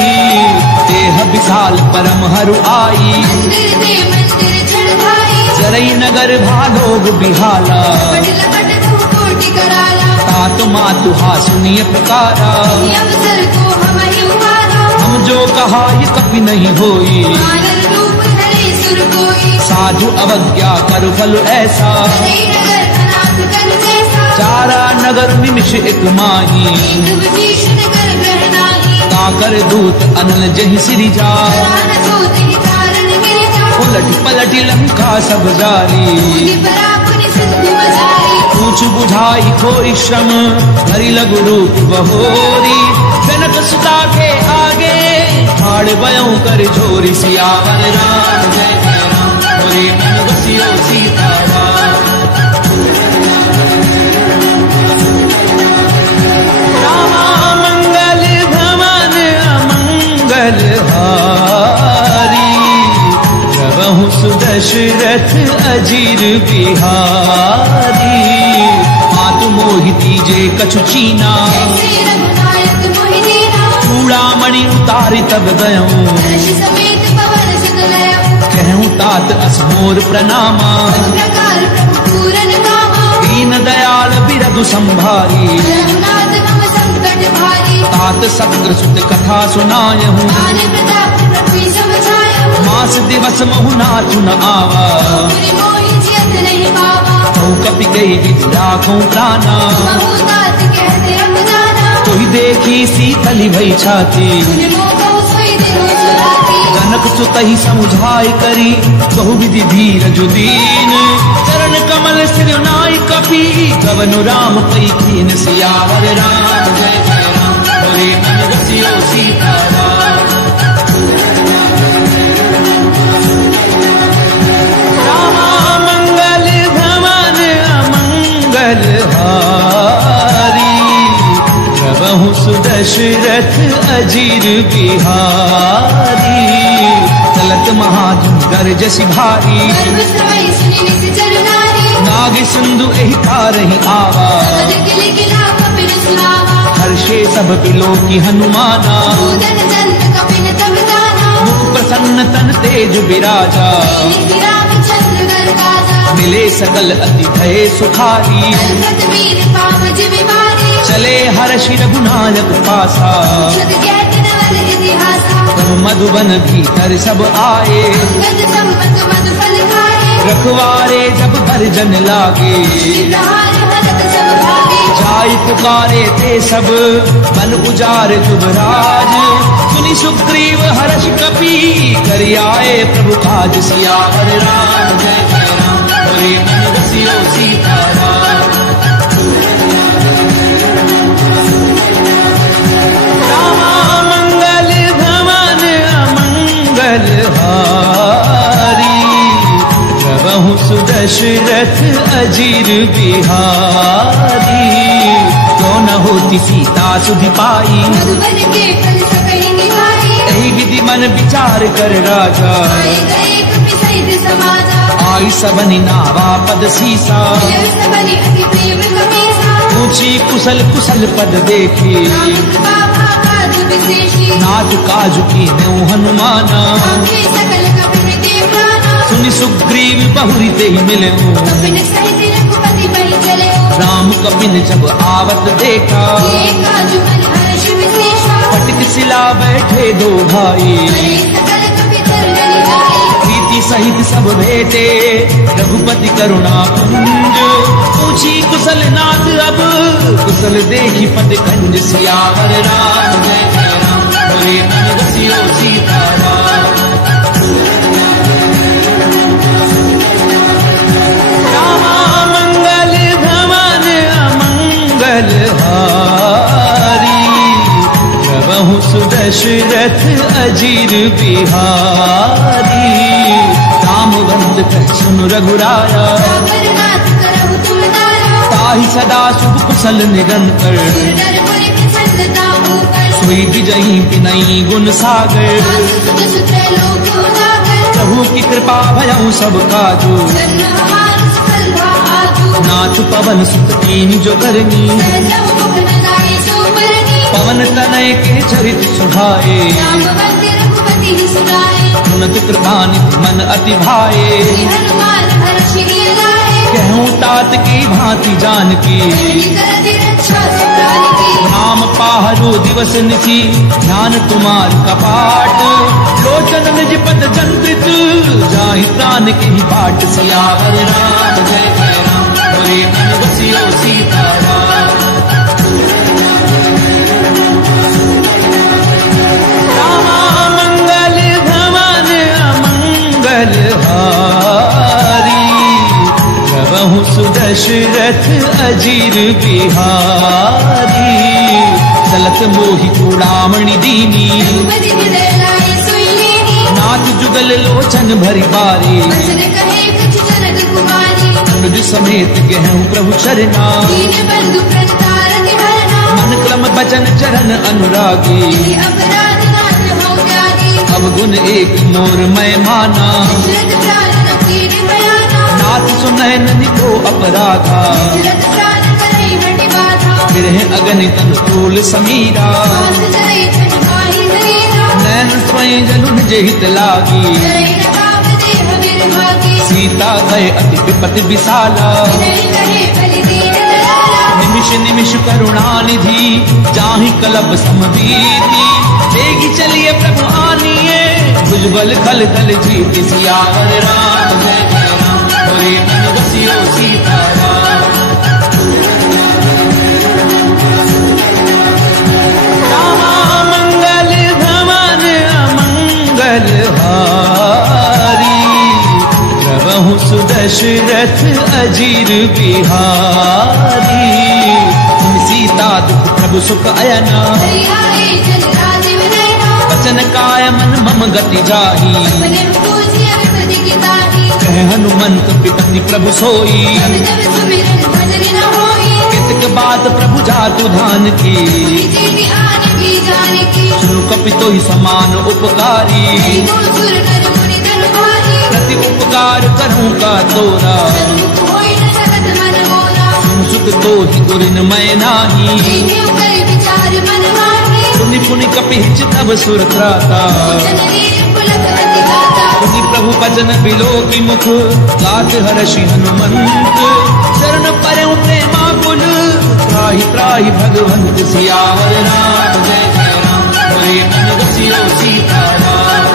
देह विशाल परम हरु आई, मंदिर दे मंदिर चढ़ाई, चरई नगर भालोग बिहाला, पट लपट तू कोटि कराला, तातु मातु हा सुनिय पुकारा, ये अवसर को हम ही उतारा, हम जो कहा ये कभी नहीं होई, आनंद रूप धरे सुर कोई, साधु अवज्ञा कर फल ऐसा, चरई नगर अनाथ कर जैसा, चारा नगर निमिष एक माही, एक विभीषण कर ग्रह नाही, काकर दूत अनल जहि सिरि जा, प्राण सोते कारण गिर जा, उलट पलट लंका सब जारी, मुनि परा पुनि सिंधु बजारी, पूछ बुझाई कोई श्रम हरि लघु रूप बहोरी, जनक सुता के आगे ठाड़ बयों कर झोरी, सियावर राम जय जय राम, हरे मन बसियो सीताराम। रामा मंगल भवन अमंगल हारी, प्रभु सुदशरथ अजीर बिहारी, मातु मोहि दीजे कछु चीना, ऐसे रघुनायक मोहि दीना, चूड़ामणि उतारि तब गयऊं, हर्ष समेत पवन सुत लयऊं, कहूँ तात असमोर प्रणामा, सब प्रकार प्रभु पूरन कामा, दीन दयाल बिरधु संभारी, रघुनाथ मम संकट भारी, तात सग्र सुत कथा सुनायहूँ, ज्ञान प्रताप प्रभु समझायऊं, मास दिवस महु नाथु न आवा, मुनि मोहि जियत नहीं पावा, कहूँ कपि कही विधि राखूं प्राणा, महु तात कहते हम जाना, कोई देखी सीतली भई छाती, मुनि मोह कहु सोई दिनु सुराती, जनक सुतहि समुझाई करी बहु विधि धीरज दीन, चरण कमल सिर नाई कपि गवनु राम पई कीन, सियावर राम जय जय राम, हरे मन रसियो सीताराम। रामा मंगल भवन अमंगल हारी, प्रभु सुदशरथ अजीर बिहारी, चलत महाजन गरजसि भारी, गर्भ समय सुनि निश्चर नारी, नाग सिंधु एहि तारहि आवा, सद किल किला कपिल सुनावा, हर्षे सब बिलो की हनुमाना, सूदन दंत कपिल तब जाना, मुख प्रसन्न तन तेज विराजा, निधि रामचंद्र घर राजा, मिले सकल अति भय सुखारी, हरकत वीर पाव जिमिमारी, चले हर्षि रघुनायक पासा, शुद्ध कहत नवल इतिहासा, तब मधुबन भीतर सब आए, गद संपत मधु फल खाए, रखवारे जब भरजन लागे, प्रहार भरत जब भागे, जाय पुकारे ते सब बन उजार जुबराज, सुनि सुग्रीव हर्ष कपि करि आए प्रभु काज, सियावर राम जय जय राम, हरे मन रसियो सीताराम। रामा मंगल भवन अमंगल हारी, प्रभु सुदशरथ अजीर बिहारी, क्यों न होती सीता सुधि पाई, मधुबन के फल सकहि निभाई, यही विधि मन विचार कर राजा, आए गए कपि सहित समाजा, आई सबनि नावा पद सीसा, मिलव सबनि अति प्रेम कपीसा, ऊंची कुशल कुशल पद देखी, राम कृपा काज विशेषी, नाथ काजु की न्यू हनुमाना, आंखे सकल कपि देव प्राणा, सुनि सुग्रीव बहुरी ते ही मिले, कपिन सहित रघुपति बहि चले, राम कपिन जब आवत देखा, ये काजु मन हर्ष विशेषा, फटक सिला बैठे दो भाई, करे सकल कपि धर सहित सब भेटे रघुपति करुणा पुंज। पूछी कुशल नाथ अब कुशल देखी पद कंज। सियावर राम जय जय राम बोले मन बसियो सीताराम। रामा मंगल भवन अमंगल हारी प्रभु सुदशरथ अजीर बिहारी। रामवंत कह सुन रघुराया ताहि सदा शुभ कुशल निरंतर। सोई विजयी विनयी गुण सागर प्रभु की कृपा भयउ सब काजू। नाथ पवन सुत कीन जो करनी पवन तनय के चरित सुभाए। उन्नत कृपा निधि मन अति भाए। कहूँ तात की भांति जान की नाम पाहरो दिवस निसी ध्यान तुम्हार कपाट। लोचन निज पद जंत्रित जाहि प्राण के ही पाट। सियावर राम जय जय राम बोले मन बसियो सीताराम। रामा मंगल भवन अमंगल हारी प्रभु सुदशरथ अजीर बिहारी। चलत मोहि चूड़ामणि दीनी नाथ जुगल लोचन भरि बारी। अनुज समेत गहूँ प्रभु चरना मन क्रम बचन चरण अनुरागी। अब गुण एक मोर मैं माना नाथ सुनैन निको अपराधा। फिर अगनितन तोल समीरा नैन स्वयं जलु निज हित लागी। सीता गए अति विपति विशाला निमिष निमिष करुणा निधि जाहि कलप समबीति। देगी चलिए प्रभु आनिए भुजबल खल खल जीति। सियावर राम जय जय राम बोले मन बसियो सीताराम। रामा मंगल भवन अमंगल हारी प्रभु सुदशरथ अजीर बिहारी। सीता दुख प्रभु सुख अयना वचन काय मन मम गति जाही। कह हनुमंत विपति प्रभु सोई कितक बात प्रभु जातु धान की। सुनु कपितो ही समान उपकारी प्रति उपकार करूं का तोरा। सुत तो ही गुरिन मैं नाही पुनि पुनि कपिच तब सुर त्राता। पुनि प्रभु बचन बिलो की मुख गात हर्षि हनुमंत। शरण परउ प्रेमाकुल त्राहि त्राहि भगवंत। सियावर राम जय जय राम बोले मन बसियो सीताराम।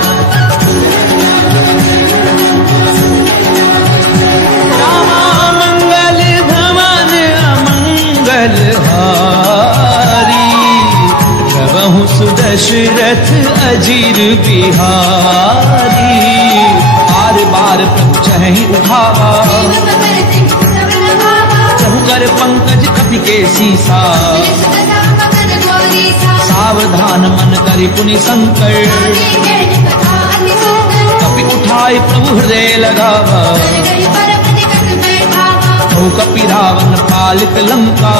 रामा मंगल भवन अमंगल हारी प्रभु सुदशरथ अजीर बिहारी। बार बार प्रभु चहि उठावा प्रभु कर पंकज कपि के सीसा। सावधान मन करि पुनि संकर कपि उठाए प्रभु हृदय लगावा। प्रभु कपि रावण पालित लंका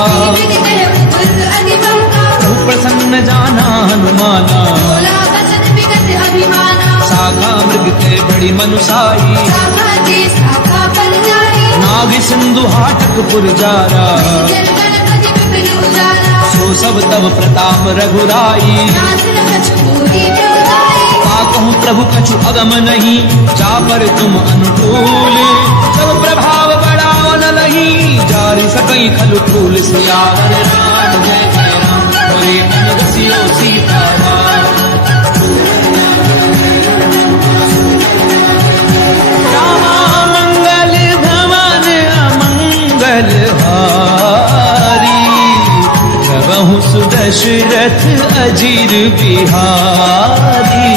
प्रभु प्रसन्न जाना हनुमाना। साखा मृग के बड़ी मनुसाई नाग सिंधु हाटक पुरजारा। सो सब तब प्रताप रघुराई कहूँ प्रभु कछु अगम नहीं जा पर तुम अनुकूल। सब प्रभाव बड़ा न नहीं जारी सकई खलु फूल। सियावर राम जय जय राम बोले मन बसियो सीताराम। अजीर बिहारी।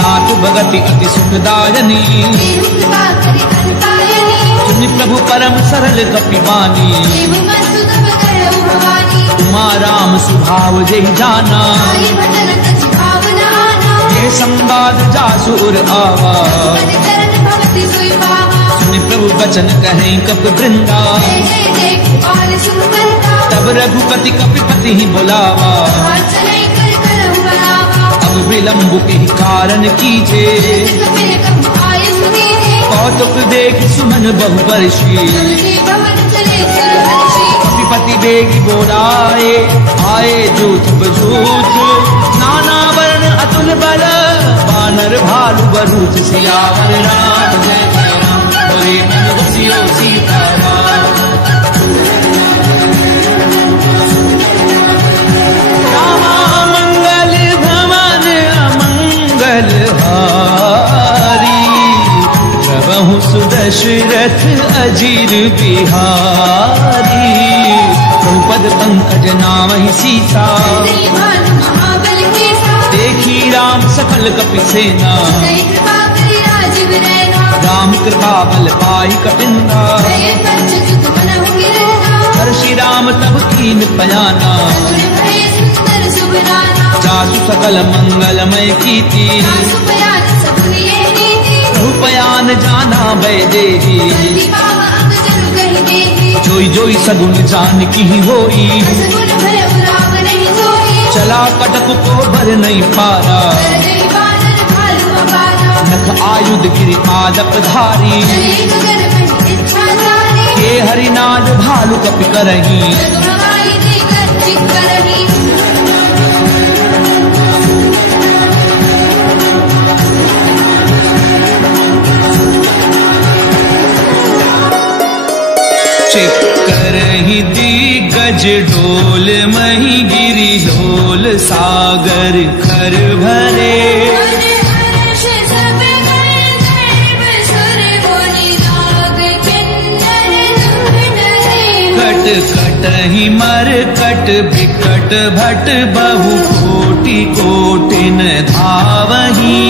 नाथ भगति अति सुखदायनी, देव कृपा करि अल्पायनी। सुनि प्रभु परम सरल कपिवानी, देव बंधु तब करहु भवानी। उमा राम सुभाव जय जाना, आई भजन कछि भावना आना। ये संवाद जासुर आवा, पद चरण भवति सोई पावा। सुनि प्रभु वचन कहें कपि वृंदा, जय जय जय कृपाल सुखकर्ता। तब रघुपति कपिपति ही बुलावा। हाथ चले कर करहु बलावा। अब विलंब के कारण कीजे, कपिल कपि आयस दीने। कौतुक देख सुमन बहु वर्षी, तुलसी भवन चले चल हर्षी। कपिपति बेगी बोलाए, आए जूथ बजूथ। नाना वर्ण अतुल बल, वानर भालु बरूथ। सियावर राम जय जय राम, बोले मन बसियो सीताराम। रामा मंगल भवन अमंगल हारी, प्रभु सुदशरथ अजीर बिहारी। द्रौपद पंकज नामहि सीता, जय भानु महाबल केसा। देखी राम सकल कपि सेना। जय कृपा करि राजीव रैना। राम कृपा बल पाई कपिंदा, जय पंचतुत मनहु गिरना। हर्षि राम तब कीन पयाना। गुण भय सुंदर सुबराना। जासु सकल मंगलमय कीर्ति, जासु पयान सब लिए नीति। रूपयान जाना भय देही। जल्दी पाव अंग जनु कहि देहि। जोई जोई सगुन जान की होई, सगुन भय उराव नहीं सोई। चला कटक को भर नहीं पारा। कर जय बानर भालु अपारा। नख आयुध गिरि पादप धारी, चले गगन में इच्छा सारी। के हरिनाद भालु कपि करही। जगमगाई देकर चित करही। करही दिग्गज डोल मही गिरि डोल सागर खर भरे। हर्ष सब गए दैव सुर मुनि नाग किन्नर दुख डरे। कट कटहि मर कट बिकट भट बहु कोटि कोटिन धावही।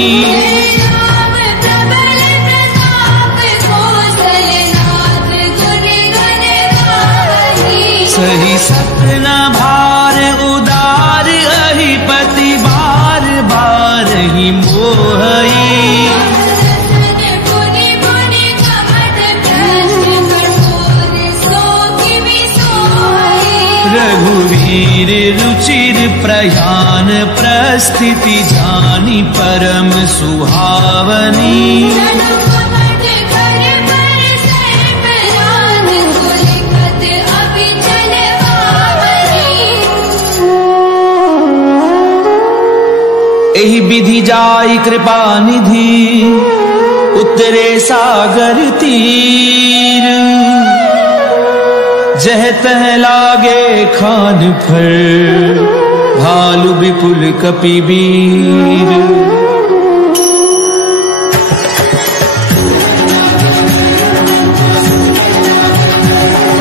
राम प्रबल प्रताप कौशलनाथ गुण गण गावही। सही सपना भार उदार अहिपति बार बार ही मोहई। मुनि मुनि कपट भ्रष्ट कठोर सो किमि सोई। रघुवीर रुचिर प्रयान प्रस्थिति जानी परम सुहावनी। जनु कपट कर पर सर्प रान कुलिकत अभिचल बावरी। एहि विधि जाई कृपा निधि, उतरे सागर तीर। जह तह लागे खान फर, भालु विपुल कपिवीर।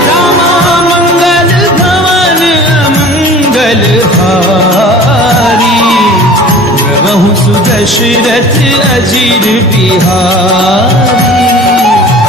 रामा मंगल भवन अमंगल हारी, प्रभु सुदशरथ अजीर बिहारी।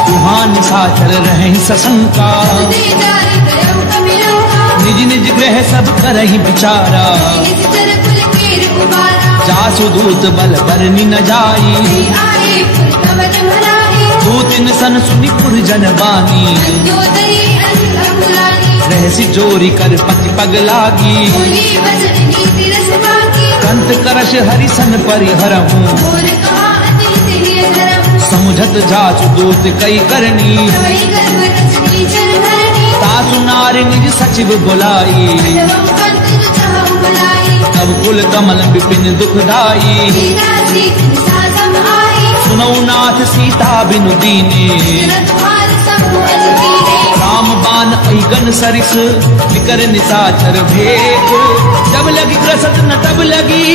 तुहान साचर रहे सशंका, तुझे जारी करहु कपिलंका। निज निज ग्रह सब करहि विचारा। निज तर कुल कीर कुबारा। जासु दूत बल बरनि न जाई, आए पुर कवच भराई। दूतिन सन सुनि पुर जन बानी। जोतरी अंध अकुलानी। रहसि जोरी कर पति पग लागी। बोली वचन नीति रस बाकी। कंत करश हरिसन परिहरहूँ, और कहा अति सिहिय धरहु। समुझत जासु दूत कई करनी। तवै गर्भ रचनी चर धरनी। तासु नारी निज सचिव बुलाई, अधवम पंत जो चाहु बुलाई। तब कुल कमल विपिन दुखदाई। सीता सीख सासम आई। सुनौ नाथ सीता बिनु दीने, तुरंत हार सबु अजमीरे। राम बान अहिगन सरिस निकर निसाचर भेद। जब लगी ग्रसत न तब लगी,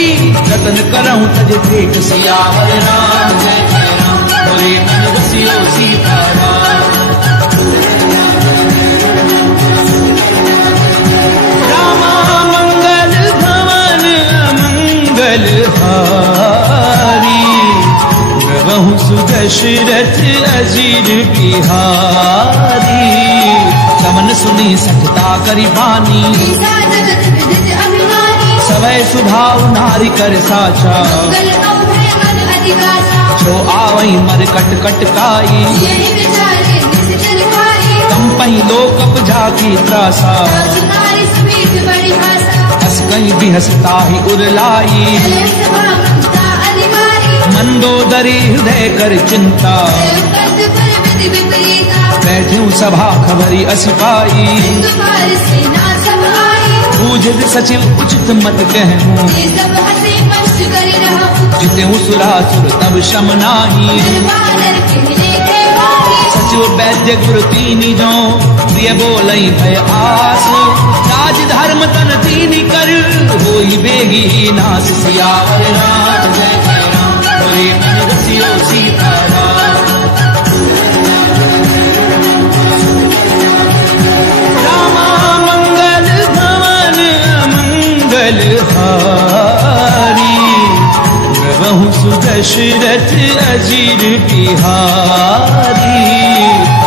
जतन करहूँ तज देख। सियावर राम जय जय राम, बोले मन बसियो सीताराम। रामा मंगल भवन मंगल हारी प्रभु सुदशरथ अजीर बिहारी समन सुनी सठता करी बानी ऐसा जगत विदित अभिमानी सवै सुभाव नारी कर साचा मंगल अभय मन अधिकासा जो आवई मर कट कट काई यही विचारे निश्चल खाई कंपई लोक अपझाकी त्रासा सासु नारी समेत बड़ी भाषा हस कहीं भी हंसता ही उरलाई चले सभा ममता अधिकारी मंदोदरी हृदय कर चिंता कद पर विधि विपरीता बैठे सभा खबरी असिपाई तुम्हारी सेना सब आई पूजित सचिव उचित मत कहूँ ये सब हंसे मस्त करे रहो जिते सुरासुर तब शम नाही दरबार के मिले थे बाकी सचिव वैद्य गुरु तीनी जो प्रिय बोलई भय आस राज धर्म तन तीनी कर होई बेगी नास सियावर राम जय जय राम हरे मन रसियो सीताराम रामा मंगल भवन मंगल हारी प्रभु सुदशरथ अजीर बिहारी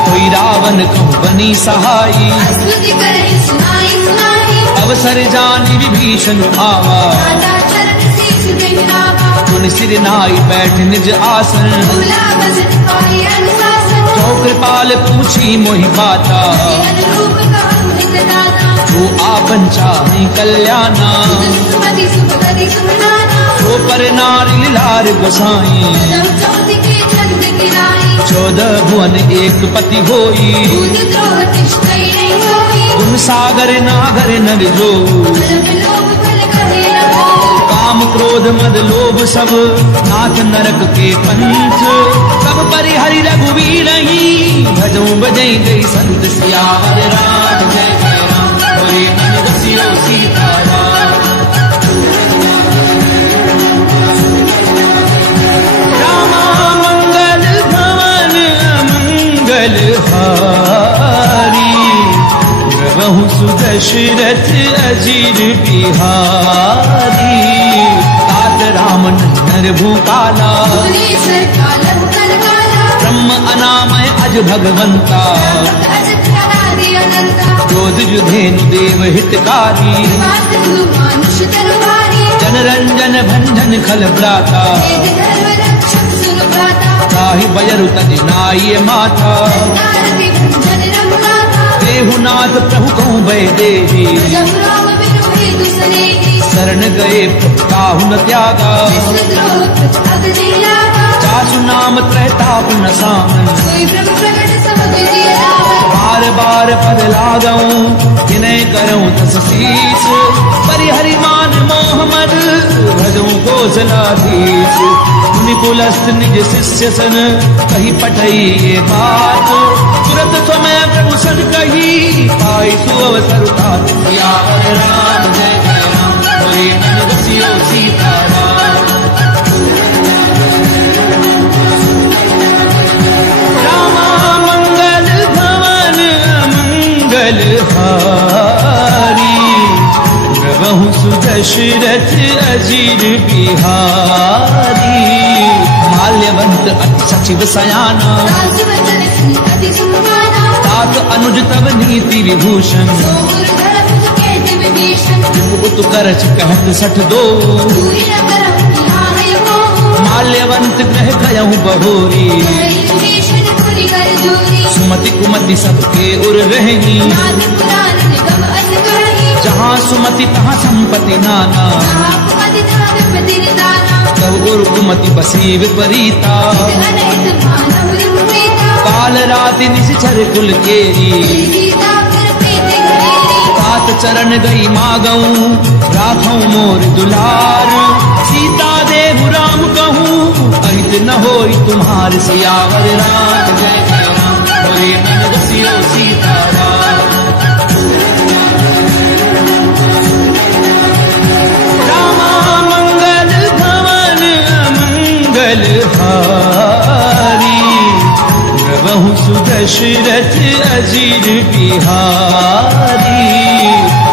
कोई रावण कहूँ बनी सहाई स्तुति करे सुनाई सुनाई अवसर जानी विभीषण आवा राजा चरण शीश गहरावा उन सिर नाई बैठ निज आसन भोला बसत पाई अनुशासन जो कृपाल पूछी मोहि बाता अनुरूप कहूँ हितदाता जो आपन चाहि कल्याणा सुमति सुभगति सुमनाना जो पर नारी लार गोसाई जब चौथ के छंद गिराई 14 भुवन एक पति होई भूत द्रोह तिष्ठई नहीं होई तुम सागर नागर नर जो बल लोभ बल कहे रहो काम क्रोध मद लोभ सब नाथ नरक के पंथ सब परिहरि रघुवीर ही भजो बजई गई संत सियावर राम जय जय राम हरे मन रसियो सीताराम रामा मंगल भवन मंगल हारी प्रभु सुदशरथ अजीर बिहारी तात राम नर भूकाला भुवनेश्वर कालम कनकाला ब्रह्म अनामय अज भगवंता अजत अनादि अनंता क्रोध युधेनु देव हितकारी मात मानुष दरबारी जनरंजन भंजन खल भ्राता वेद धर्म रक्षक सुन प्राता ताहि बयरु तज नाय माता नारति भंजन रघुनाथा देहुनाथ प्रभु कहूँ भय देही जब राम विरोही दूसरे की शरण गए काहु न त्यागा विष्णु द्रोह अग्नि लागा जासु नाम त्रैताप न सामन कोई ब्रह्म प्रकट सब विजय रावण बार बार पद लागऊं जिन्हें करूं तस शीस परिहरि मान मोहम्मद भजऊं कौशलाधीश मुनि पुलस्त निज शिष्य सन कही पठई ये बात तुरंत तुम्हें प्रभु सन कही पाई सुअवसर तात सियावर राम जय जय राम हरे मन रसियो सीताराम रामा मंगल भवन मंगल हारी प्रभु सुदशरथ अजीर बिहारी माल्यवंत अति सचिव सयाना राज वचन सुनि अति सुमाना तात अनुज तब नीति विभूषण सो गुरु धर्म कहते विभीषण उत करच कहत 62 पूरी न करहु निहाय हो माल्यवंत ग्रह गयहु बहोरी विभीषण पुरी कर जोरी सुमति कुमति सबके उर रहनी नाथ पुराण निगम अस कही जहाँ सुमति तहाँ संपत्ति नाना आप मति धाम पति निदाना तब गुरु कुमति बसी विपरीता अनहित मानव रूपेता काल राति निश्चर कुल केरी सीता कर पेते घेरी तात चरण गई मागऊं राखऊं मोर दुलार सीता देव राम कहूँ अहित न होई तुम्हार सियावर राम जय जय राम हरे मन रसियो सीताराम रामा मंगल भवन मंगल हारी प्रभु सुदशरथ अजीर बिहारी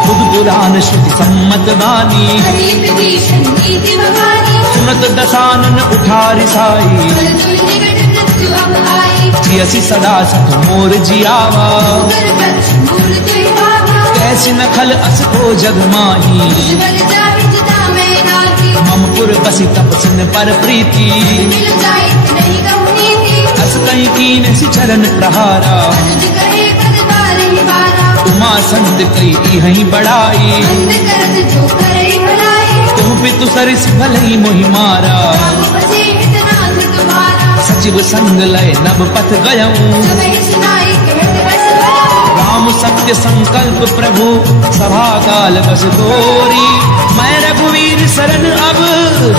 खुद पुराण श्रुति सम्मत वाणी। हरि विभीषण नीति बखानी। सुनत दशानन उठारि साई। बलदुल निकट मृत्यु अब आई। जियसि सदा सत मोर जियावा। कर वृक्ष मूल तुहि भावा। कैसी नखल अस को जग माही। बल जाहि जिता मैं नागी। मम पुर बसी तपसिन पर प्रीति। मिल जाए नहीं कहूँ नीति। अस कहीं कीन सि चरण प्रहारा। अनुज कहे पद बारहि बारा। उमा संत कई इहहि बढ़ाई। अंत करत जो करे भलाई। तुम पितु सरिस भलई मोहि मारा। राम बसे हितनाथ तुम्हारा। सचिव संग लय नभ पथ गयऊँ। सबहि सुनाई कहत रस भयऊँ। राम सत्य संकल्प प्रभु सभा काल बस तोरी। मैं रघुवीर शरण अब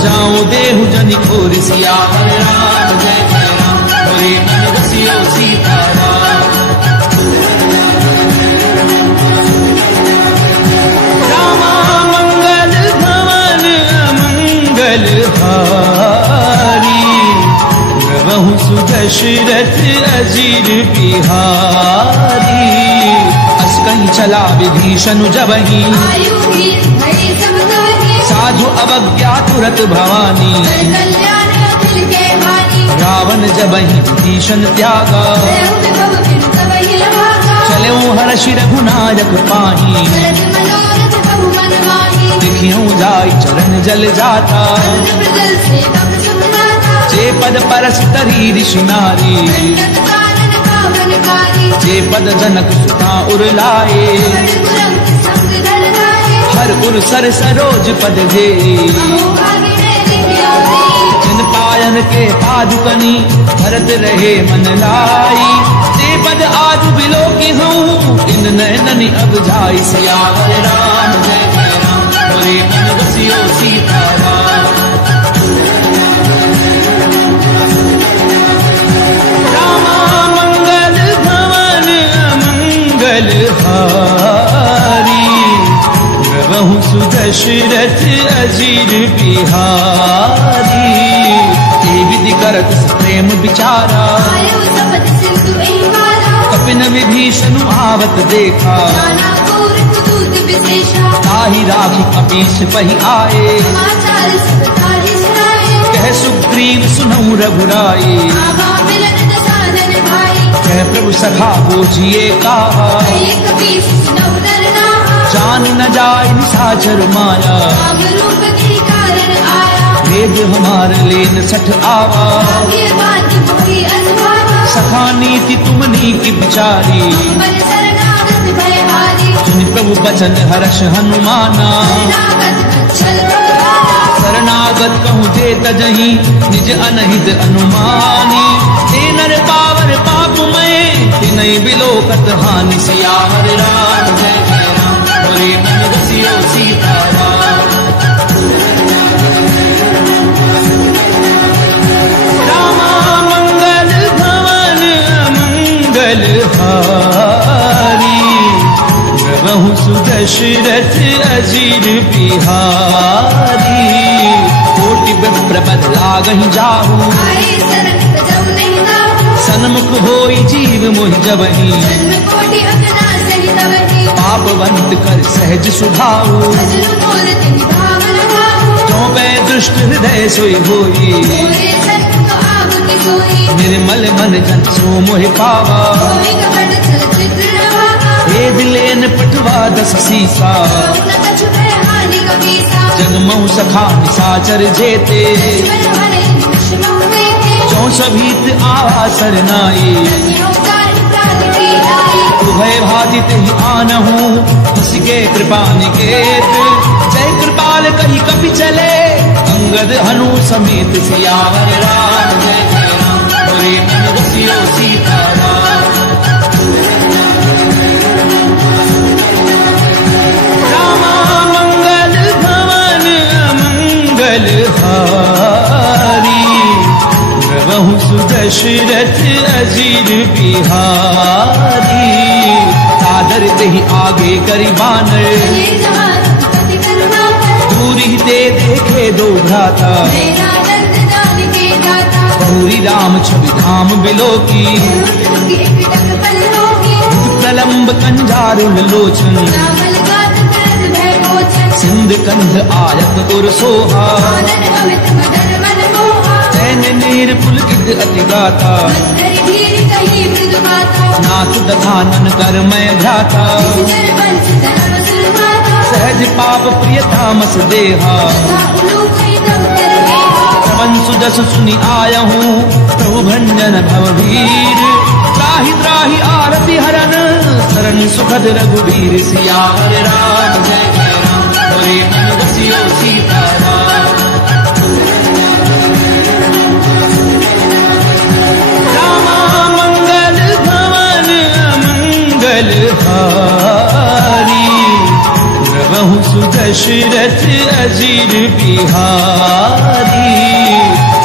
जाऊं देहु जनि खोरि। सियावर राम जय जय राम बोले मन बसियो सीताराम। रामा मंगल भवन मंगल हारी। प्रभु सुदशरथ अजीर बिहारी। अस कहीं चला विभीषण जबहि। आयु हीन भई सब तवहि। साधु अवज्ञा तुरत भवानी। कर कल्याण अखिल के हानि। रावण जबहि विभीषण त्यागा। भयउ विभव बिनु तवहि लभागा। चलऊँ हर्षि रघुनायक पाही। भरत मनोरथ बहु मन माही। देखियों जाई चरण जल जाता। अन्न प्रजल सेवक सुख दाता। जे पद परस तरी ऋषि नारी। दंडक कानन पावनकारी। जे पद जनक सुता उरलाए। बड़ तुरंत संग धर लाए। हर उर सर सरोज पद जे। अहो भागी मेरी प्यारी। जिन पायन के पादुकनी भरत रहे मन लाई। जे पद आदि बिलो की हूँ इन नैननि अब जाई। सियावर राम जय जय राम बोले मन बसियो सीताराम। रामा मंगल भवन मंगल हारी। प्रभु सुदशरथ अजीर बिहारी। ये विधि करत प्रेम विचारा। आयु सपथ सिंधु एहि मारा। कपिन विभीषण आवत देखा। नाना कूर कुदूत विशेषा। ताहि राखी कपीस पहि आए। समाचार सब ताहि सुनाए। कह सुग्रीव सुनऊ रघुराई। आवा मिलन दशानन भाई। कह प्रभु सखा बोझिए कहा। एक बीस नौ नर नाहा। जान न जाय निशाचर माया। राम रूप की कारण आया। भेद हमार लेन सठ आवा। भाग्य बात मोहि अनुभवा। सखा नीति तुमनी की बिचारी। मन शरणागत भयहारी। सुनि प्रभु बचन हर्ष हनुमाना। शरणागत अच्छल भगवाना। शरणागत कहूँ जे तजहि निज अनहित अनुमानी। ते नर पावर पाप में तिनहि बिलोकत हानि। सियावर राम जय जय राम बोले मन बसियो सीताराम। रामा मंगल भवन मंगल हारी। प्रभु सुदशरथ अजीर बिहारी। कोटि विप्रपद लागहि जाहू। आए शरण तजौ नहीं नाहु। सन्मुख होई जीव मोहि जबहि। जन्म कोटि अगना सहि तवहि। पापवंत कर सहज सुभाऊ। भजनु मोर तिनि भावन भाऊ। चौपै दुष्ट हृदय सोई होई। मोरे सन्मुख आहुति सोई। निर्मल मन जन सो मोहि पावा। होई कपट छल चित्र रहावा। हे दिलेन पटवा दस सीसा। न कछु भय हानि कपीसा। जगमऊ सखा निशाचर जेते। लक्ष्मण भले विष्णु हुए। चौ सभीत आवा सरनाई। धन्यो कारण प्राण की लाई। भय भादित ही आनहूँ उसके कृपा निकेत। जय कृपाल कही कपि चले अंगद हनु समेत। सियावर राम जय जय राम बोले मन बसियो सीताराम। रामा मंगल भवन मंगल हारी। प्रभु सुदशरथ अजीर बिहारी। सादर देहि आगे करी बानर। ये जहान पति करुणाकर। दूरी ते देखे दो भ्राता। मेरा नंद जान के जाता। बहुरी राम छवि धाम बिलो की। दुर्ग पिटक पल होगी। प्रलंब कंजारुल लोचन। रावल गात करत सिंध कंध आयत गुर सोहा आनन अमित मदन मन मोहा नैन नीर पुलकित अति गाथा मंदर धीर कही मृदु गाथा नाथ दधानन कर मैं भ्राता जर वंश धर्म सुरमाता सहज पाप प्रिय तामस देहा तथा उलूक तम कर मेहा श्रवण सुजस सुनि आया हूँ प्रभु भंजन भववीर त्राहि त्राहि आरति हरन शरण सुखद रघुवीर सियावर राम जय जय राम हरे मन बसियो सीताराम रामा मंगल भवन मंगल हारी प्रभु सुदशरथ अजीर बिहारी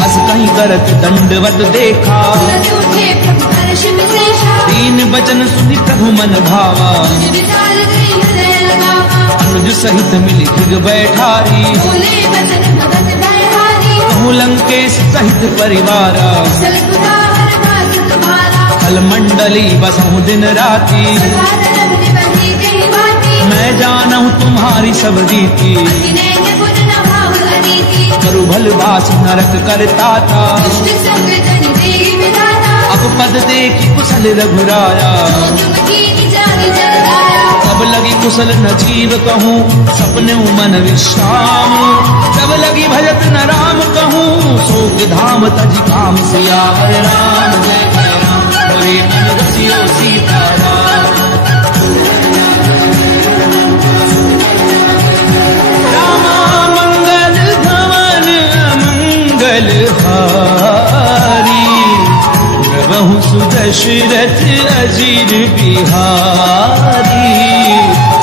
अस कहीं करत दंडवत देखा सूझे प्रभु हर्ष विशेषा तीन वचन सुनि प्रभु मन भावा विचार गई हृदय लगावा अनुज सहित मिली खिग बैठारी बोले वचन भगत भयहारी कहूँ लंकेश सहित परिवारा सलकुदा हर बात तुम्हारा कल मंडली बसहूँ दिन राती साधन निबंधी कही बाती मैं जानहूँ तुम्हारी सब रीति विनय गुण न भाव अनीति करु भल वास नरक करता था दुष्ट संग जन देहि विधाता अब पद देखी कुशल रघुराया तुम कीनी जानि जन दाया तब लगी कुशल न जीव कहूँ सपने मन विश्राम तब लगी भजत न राम कहूँ शोक धाम तज काम सियावर राम जय जय राम हरे मन रसियो सीताराम रामा मंगल भवन मंगल हारी प्रभु सुदशरथ अजीर बिहारी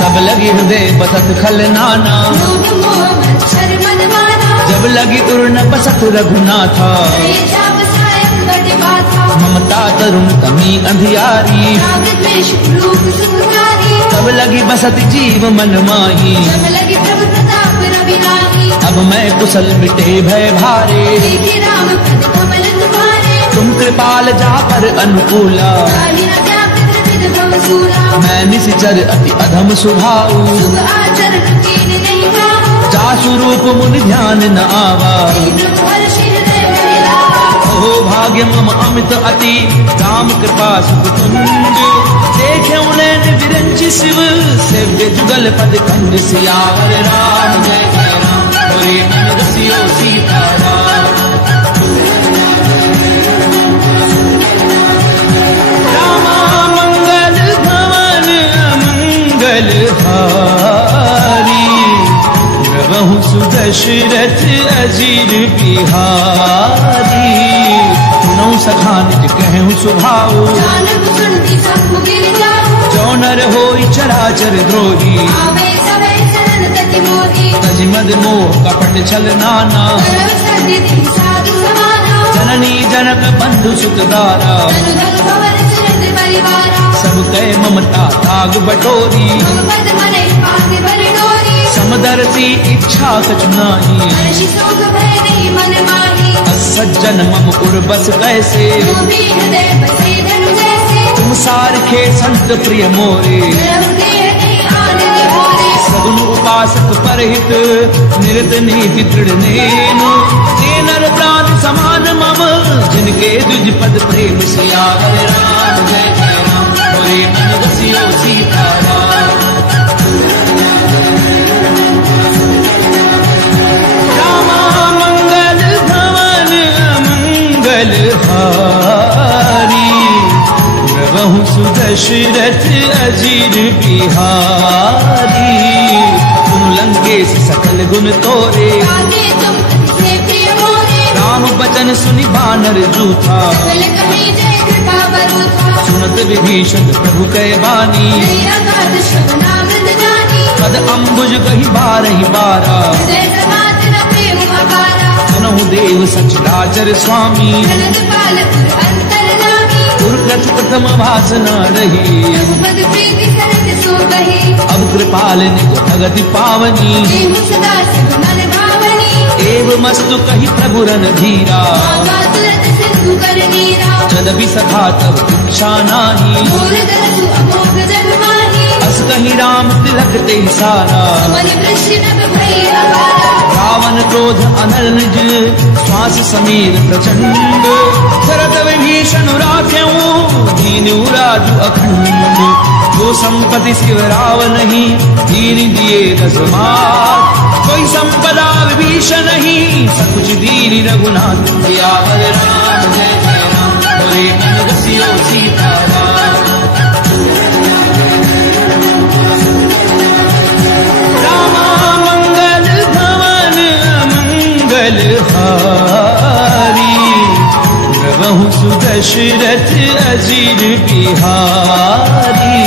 तब लगी हृदय बसत खल नाना मोह मोह मच्छर मन माना जब लगी उर्न बसत रघुनाथा जाप सायक बट बाथा ममता तरुण तमी अंधियारी राग द्वेष लोक सुखकारी तब लगी बसत जीव मन माही जब लगे प्रभु प्रताप रविराही अब मैं कुशल मिटे भय भारे देखे राम पद कमल तुम्हारे तुम कृपाल जा पर अनुकूला काहि न व्याप्त त्रिविध भवसूला मैं निश्चर अति अधम सुभाऊ शुभ आचरण कीन नहीं गावा जासु रूप मुनि ध्यान न आवा प्रभु हर्षि हृदय महिलावा हो भाग्य मम अमित अति राम कृपा सुख कुंज देखे उन्हें विरंचि शिव सेव्य जुगल पद कंज सियावर राम जय जय राम हरे मन रसियो सीताराम रामा मंगल भवन मंगल हारी प्रभु सुदशरथ अजीर बिहारी सुनौ सखा निज कहूँ सुभाऊ जानक सुनती सब गिर जाओ जो नर होई चराचर द्रोही आवे सवे चरण गति मोही तज मद मोह कपट छल नाना करव सदिति साधु समाना जननी जनक बंधु सुत दारा धनु धनु भवन सुरत परिवारा सब कह ममता ताग बटोरी तुम पद मने पाग भर डोरी समदर्शी इच्छा कछु नाही हर्षि शोक भय नहीं मन माही सज्जन मम उर्बस कैसे तू भी हृदय बसे धनु जैसे तुम सारखे संत प्रिय मोरे प्रभु देह नहीं आनंद भोरे सगुन उपासक परहित निरत नीति दृढ़ नेनु ते नर प्राण समान मम जिनके द्विज पद प्रेम सियावर राम जय जय राम हरे मन रसियो सीताराम रामा मंगल भवन मंगल हारी प्रभु सुदशरथ अजीर बिहारी तुम लंकेश सकल गुण तोरे आगे तुम से प्रिय मोरे राम बचन सुनि बानर जूथा सकल कहीं जय कृपा बरूथा सुनत विभीषण प्रभु कै बानी नहीं अगाध श्रवणा मृद जानी पद अम्बुज कही बारहि बारा हृदय समात न प्रेम अपारा सुनहु देव सचराचर स्वामी जगत पालक अंतर नामी दुर्गत प्रथम भासना रही रघुपद प्रीति सरत सो कही अब कृपाल निज भगति पावनी देहु सदा सब मन भावनी एव मस्तु कही प्रभु रन धीरा आगा तुरत सिंधु कर नीरा जद भी सखा तब इच्छा नाही मूल दरसु अमोघ जग माही अस कहीं राम तिलक ते सारा मन वृष्टि नभ भई हमारा रावण क्रोध अनल निज श्वास समीर प्रचंड शरद विभीषण राख्यऊ दीन राजु अखंड जो संपत्ति शिव रावण नहीं दीन दिए दस मार कोई संपदा विभीषण नहीं सकुच दीन रघुनाथ सियावर राम जय जय राम बोले मन रसियो सीताराम रामा मंगल भवन मंगल हारी प्रभु सुदशरथ अजीर बिहारी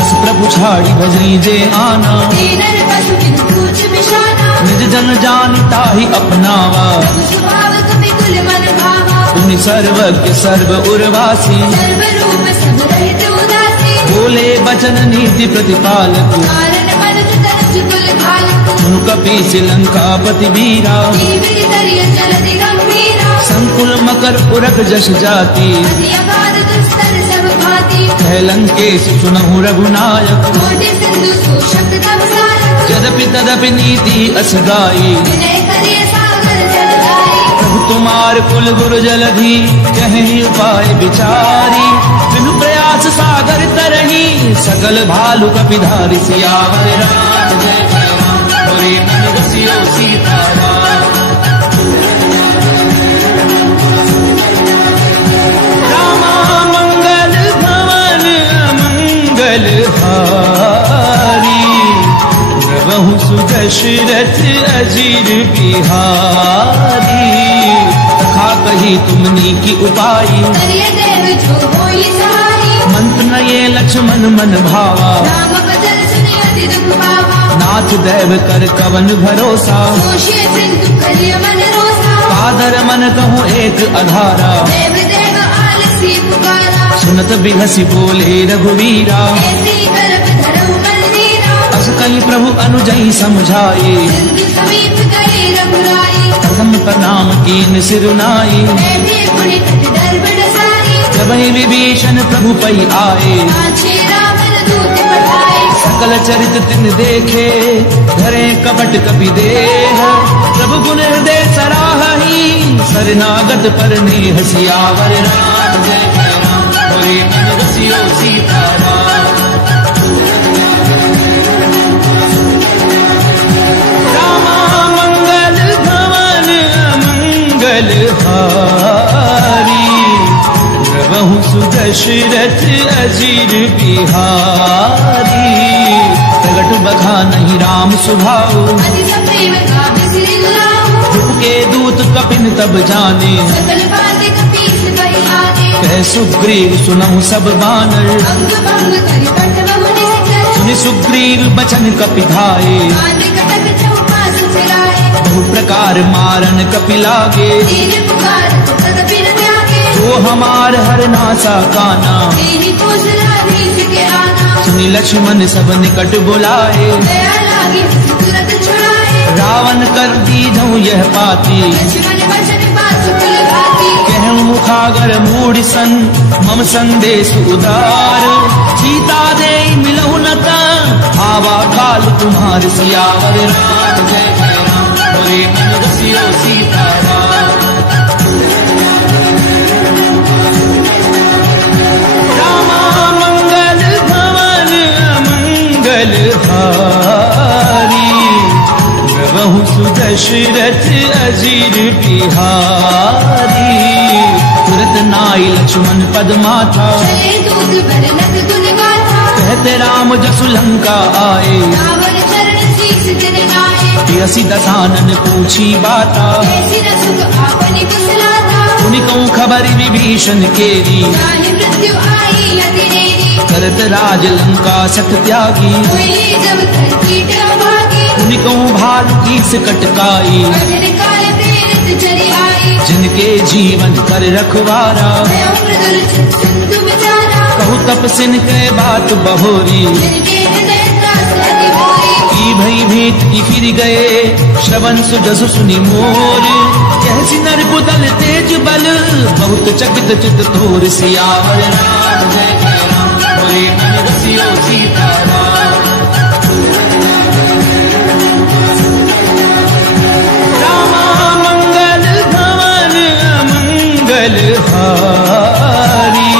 अस प्रभु छाड़ी भजनी जे आना दीनर पशु बिन पूछ बिशाना निज जन जानता ही अपनावा प्रभु स्वभाव कपि कुल मन भावा पुनि सर्वज्ञ सर्व उर्वासी सर्व रूप सब रहित उदासी बोले वचन नीति प्रतिपालक कारण मनुज तनुज कुल घालक सुन कपीस लंकापति वीरा जीवित तरिय जलधि गंभीरा संकुल मकर उरग जश जाति अति अगाध दुस्तर सब भांति कह लंकेश सुनहु रघुनायक कोटि सिंधु शोषक तम सारक यद्यपि तदपि नीति अस गाई विनय करिय सागर जलधारी प्रभु तुम्हार कुल गुरु जलधि कहीं उपाय विचारी बिनु प्रयास सागर तरही सकल भालु कपिधारी सियावर राम जय जय राम बोले मन रसियो सीताराम रामा मंगल भवन मंगल हारी प्रभु सुदशरथ अजीर बिहारी कथा कही तुमनी की उपाई करिय देव जो होई सहाई मंत्र न ये लक्ष्मण मन भावा राम बदन सुनि अति दुख पावा नाथ दैव कर कवन भरोसा सोशिय सिंधु करिय मन रोसा कादर मन कहूँ एक अधारा देव देव आलसी पुकारा सुनत बिहसी बोले रघुवीरा ऐसी करप धरऊ मंदीरा अस कहीं प्रभु अनुजई समझाए सिंधु समीप गए रघुराई प्रथम प्रणाम कीन सिरुनाई ऐसे पुनि कट दर्भ डसाई जब विभीषण प्रभु पई आए आछे रावण दूत पठाए सकल चरित तिन देखे धरे कपट कपि देह प्रभु गुण हृदय सराही शरणागत पर नेह सियावर राम जय जय राम बोले मन रसियो सीताराम रामा मंगल भवन मंगल हारी प्रभु सुदशरथ अजीर बिहारी प्रगट बखा नहीं राम सुभाऊ अति सप्रेम का बिसरि गुलाम के दूत कपिन तब जाने सकल बात कपीस कहि आने कह सुग्रीव सुनहु सब बानर अंग भंग करि पट बहु निश्चर सुनि सुग्रीव बचन कपि धाये आदि कटक चौपास फिराए बहु प्रकार मारन कपि लागे दीन पुकार तदपि न त्यागे जो हमार हर नासा काना दीनि कौशला रीछ के आना सुनि लक्ष्मण सब निकट बुलाए दया लागी तुरंत छुड़ाए रावण कर दीजहु यह पाती लक्ष्मण वचन बात कुल भाती कहूँ मुखागर मूढ़ सन मम संदेश उदार सीता दे मिलहु नता आवा काल तुम्हार सियावर राम जय जय राम बोले मन रसियो सीताराम रामा मंगल भवन मंगल हारी प्रभु सुदशरथ अजीर बिहारी तुरत नाई लक्ष्मण पद माथा चले दूत बरनत गुण गाथा कहते राम जसु लंका आए रावण चरण शीस जन आए यसी दसानन पूछी बाता ऐसी न सुख आपनि कुशलाता उनिकों खबर विभीषण केरी जाहि मृत्यु आई अति नेरी करत राज लंका सत त्यागी हुई जब कर कीट अभागी उनिकों भालु की कटकाई भजन काल प्रेरित चली आई जिनके जीवन कर रखवारा भयउ प्रदुर सिंधु विचारा कहु तपसिन के बात बहोरी जिनके हृदय त्रास अति भोरी की भई भीत की फिर गए श्रवण सुजसु सुनि मोर कहसी नर कुदल तेज बल बहुत चकित चित तोर सियावर राम जय जय राम बोले मन बसियो सीताराम। रामा मंगल भवन अमंगल हारी,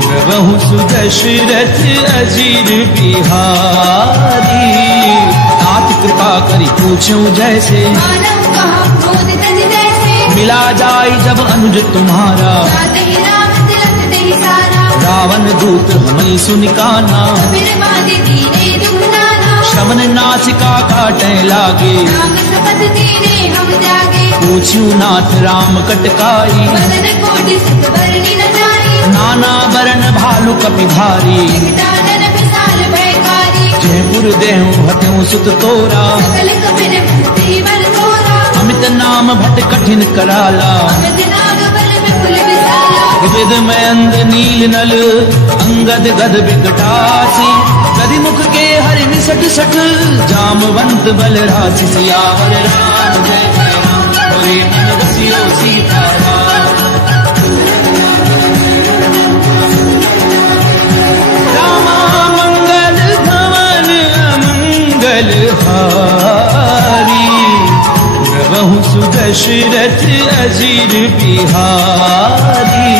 प्रभु सुदशरथ अजीर बिहारी। नाथ कृपा करी पूछूं जैसे, मानव कहा क्रोध तज जैसे। मिला जाय जब अनुज तुम्हारा, जाते ही राम तिलक दही सारा। रावण दूत हमें सुनिकाना, फिर बांधे दीने दुख नाना। श्रवण नासिका काटे लागे, राम शपथ दीने हम जागे। पूछू नाथ राम कटकाई, बदन कोटि सुख बरनी न जाई। नाना वरण भालु कपि भारी। विटानन विशाल भयकारी। जयपुर देहु हत्यु सुत तोरा, सकल कपिन भक्ति बल थोरा। अमित नाम भट कठिन कराला, अमित नाग बल विपुल विशाला। विविध मयंद नील नल अंगद गद विकटासी। गदिमुख के हरि निसट सठ, जामवंत बल राशि। सियावर राम जय जय राम, बोले मन बसियो सीताराम। रामा मंगल भवन अमंगल हारी, प्रभु सुदशरथ अजीर बिहारी।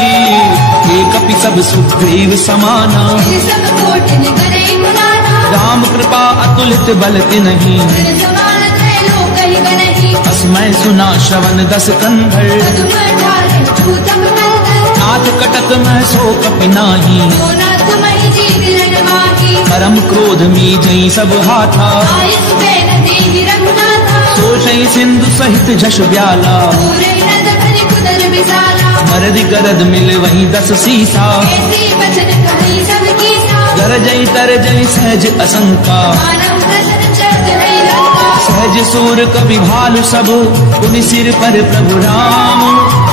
हे कपि सब सुग्रीव समाना, फिर सब कोटिन करे मुनाना। राम कृपा अतुलित बल तिन्हि, फिर समान त्रैलोक ही गनहि। अस्मै सुना श्रवण दस कंधर। तुम ठारे छूतम कंदर। नाथ कटक मह सो कपि नाही, सोना तुम्हि जीत रण माही। परम क्रोध मी जई सब हाथा। आयुष बेन देहि रघुनाथा। सोचई सिंधु सहित झस ब्याला, पूरे नद भरि कुदर विशाला। मरद गरद मिल वही दस सीसा। ऐसी वचन कही सब कीसा। गरजई तरजई सहज असंका, मानव प्रसन्न चरत नहीं लंका। सहज सूर कवि भालु सब, पुनि सिर पर प्रभु राम।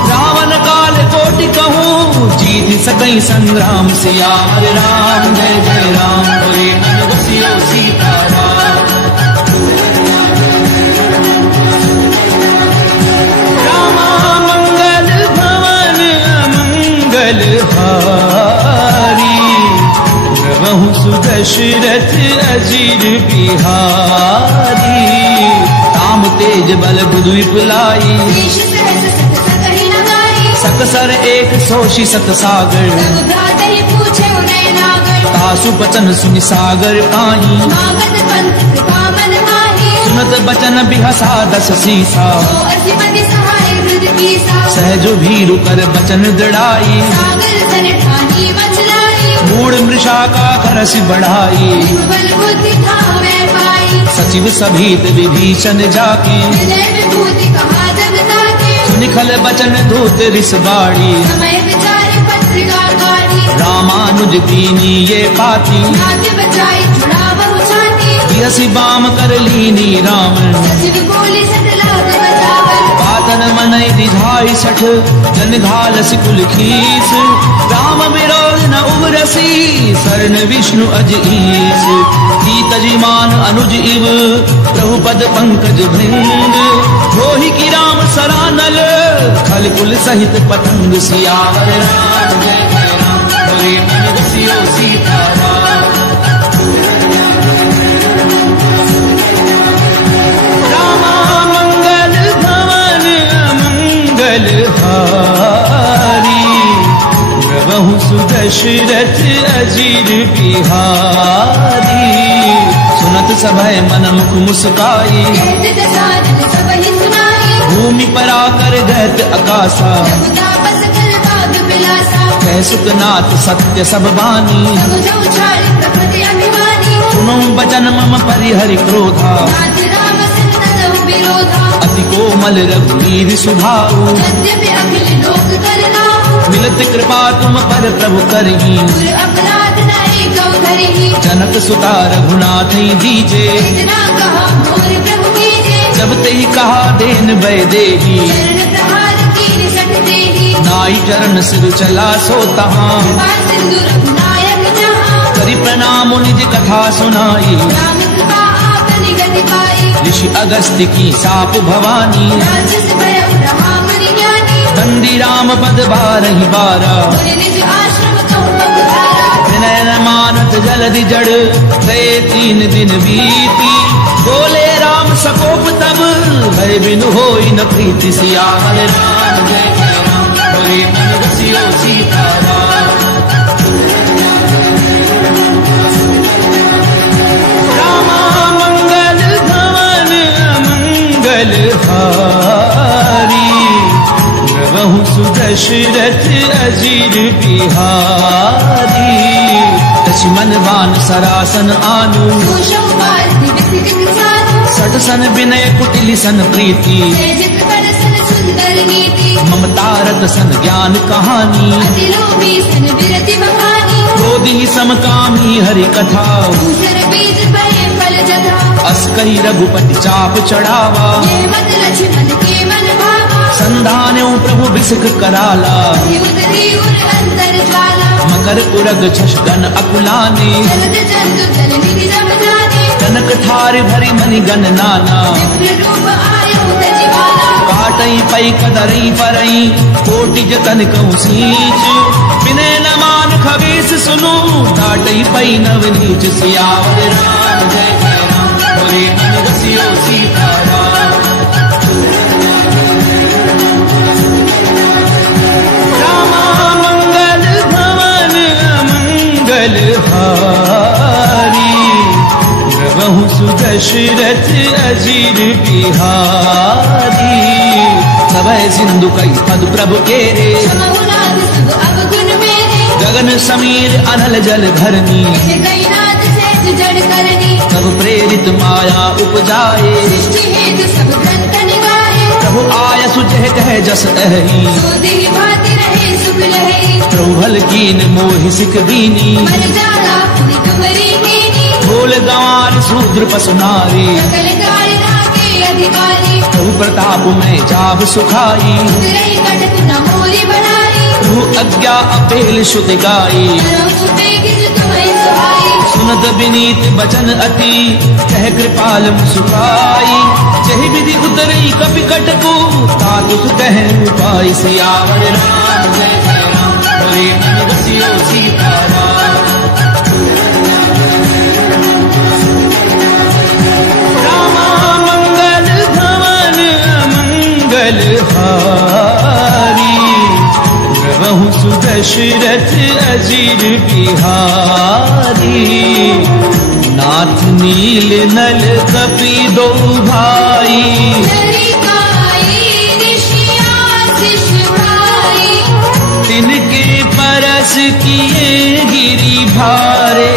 रावण काल कोटि कहूँ, जीत सकई संग्राम। सियावर राम जय जय राम, बोले मन बसियो सीताराम। रामा मंगल भवन अमंगल हारी, प्रभु सुदशरथ अजीर बिहारी। राम तेज बल बुधु विपुलाई, शीश सहज सत सकहि न गाई। सकसर एक सोषि सत सागर। रघुभ्रात ही पूछे उन्हें नागर। तासु बचन सुनि सागर पाई, मागत पंथ कृपा मन माही। सुनत बचन बिहसा दस सीसा। सो असिमति सहाय हृदय कीसा। सहजो भीरु कर बचन दृढ़ाई, सागर तन ठानी मचलाई। मूढ़ मृषा का करसि बढ़ाई। बल बुद्धि थावे पाई। सचिव सभीत विभीषण जाके, हृदय विभूति कहा जगता के। निखल बचन धूत रिस बाड़ी। समय विचार पत्रिका गाड़ी। रामानुज कीनी ये पाती, नाथ बचाई छुड़ा बहु छाती। बिहसी बाम कर लीनी राम। सचिव बोली सतलाग बतावर। पातन मनई रिझाई सठ, जन घाल सिकुल खीस। राम विरोध न उबरसी, शरण विष्णु अज ईस। तजिमान अनुज इव, प्रभु पद पंकज भृंग। होहि की राम सरानल, खल कुल सहित पतंग। सियावर राम जय जय राम, बोले मन बसियो सीताराम। रामा मंगल भवन अमंगल हारी, प्रभु सुदशरथ अजीर बिहारी। सुनत सभय मन मुख मुस्काई, कहत दसानन सबहि सुनाई। भूमि पर आकर गहत अकाशा। रघुतापस कर बाग बिलासा। कह सुखनाथ सत्य सब बानी, रघुजौ छाड़ प्रकृति अभिमानी। सुनो बचन मम परिहरि क्रोधा। नाथ राम सिमरन विरोधा। अति कोमल रघुवीर सुभाऊ, यद्यपि अखिल लोक करनाऊ। मिलत कृपा तुम पर प्रभु करही। गुर अपराध नहीं कौ धरही। जनक सुता रघुनाथ दीजे, इतना कहा मोर प्रभु कीजे। जब ते कहा देन भय देही। चरण प्रहार कीन सट देही। नाई चरण सिर चला सो तहाँ, कृपा सिंधु रघुनायक जहाँ। करि प्रणाम निज कथा सुनाई। राम कृपा आपनि गति पाई। ऋषि अगस्त्य की साप भवानी, राजस भयउ रहा मुनि ज्ञानी। बंदी राम पद बारहि बारा। मुनि निज आश्रम कहु पगुधारा। विनय न मानत जलधि जड़ गए 3 दिन बीती। बोले राम सकोप तब भय बिनु होई न प्रीति। सियावर राम जय जय राम बोले मन बसियो सीताराम। रामा मंगल भवन अमंगल हारी। बहु सुदशरथ अजीर बिहारी। लक्ष्मण बान सरासन आनु। सठ सन विनय कुटिल सन प्रीति। ममता रत सन ज्ञान कहानी। क्रोधी समकामी हरि कथा। अस्कई रघुपति चाप चढ़ावा। संधान्यों प्रभु बिसक कराला। मकर उरग छशगन अकुलाने। कनक थार भरी मणि गण नाना। काटई पई कदरई परई कोटि जतन कहूँ सींच। विनय न मान खगेश सुनो डाटई पई नव नीच। सियावर राम जय जय राम बोले मन बसियो सीताराम। रामा मंगल भवन अमंगल हारी। बहु सुदशरथ अजीर बिहारी। सबय सिंधु कई पद प्रभु केरे। गगन समीर अनल जल धरनी। सब प्रेरित माया उपजाए। प्रभु आय सुजह कह जस तहरी। प्रभु भल कीन मोहि सिख बीनी। बोल गंवार शूद्र पसु नारी। प्रभु प्रताप में जाब सुखाई। प्रभु अज्ञा अपेल शुद्ध गाई। सुनत विनीत बचन अति कह कृपाल मुस्काई। जहि विधि उतरई कपि कटकु तातु कह उपाय। सियावर राम जय जय राम बोले मन बसियो सीताराम। रामा मंगल भवन अमंगल हारी। बहु सुदशरथ अजीर बिहारी। नाथ नील नल कपि दो भाई। तिनके परस किए गिरि भारे।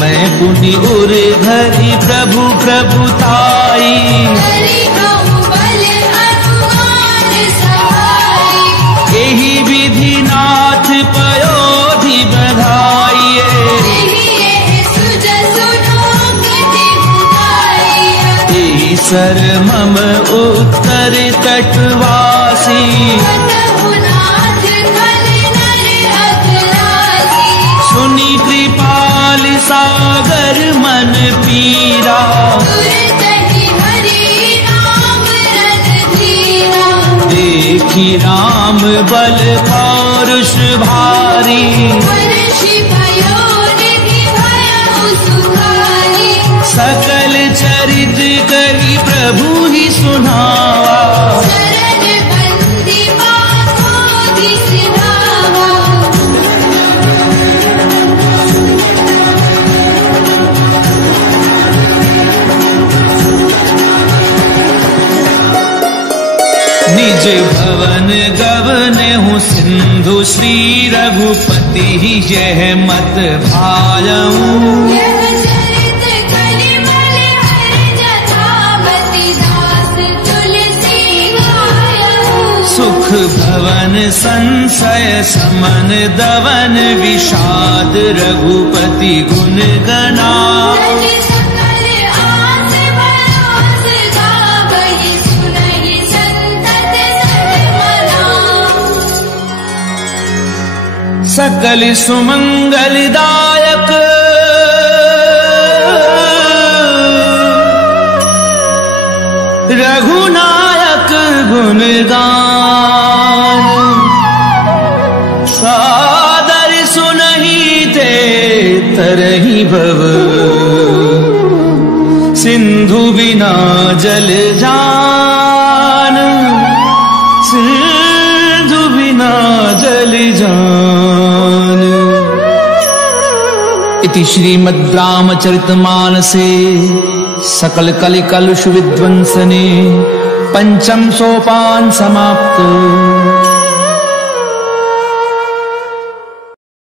मैं पुनि उर धरि प्रभु प्रभुताई। यही विधि नाथ पयोधि बधाइए। ईश्वर मम उत्तर तटवासी। सुनी कृपाल सागर मन पीरा। देखी राम बल पौरुष भारी। सकल चरित कही प्रभु ही सुनावा। निज भवन गवने हूँ सिंधु श्री रघुपति यह मत भायऊं। सुख भवन संशय समन दवन विषाद रघुपति गुण गना। सकल सुमंगलदायक रघुनायक गुणगान। जल जान, सिंधु बिना जल जान। इति श्रीमद् रामचरितमानसे सकल कलिकलुष विध्वंसने पंचम सोपान समाप्त।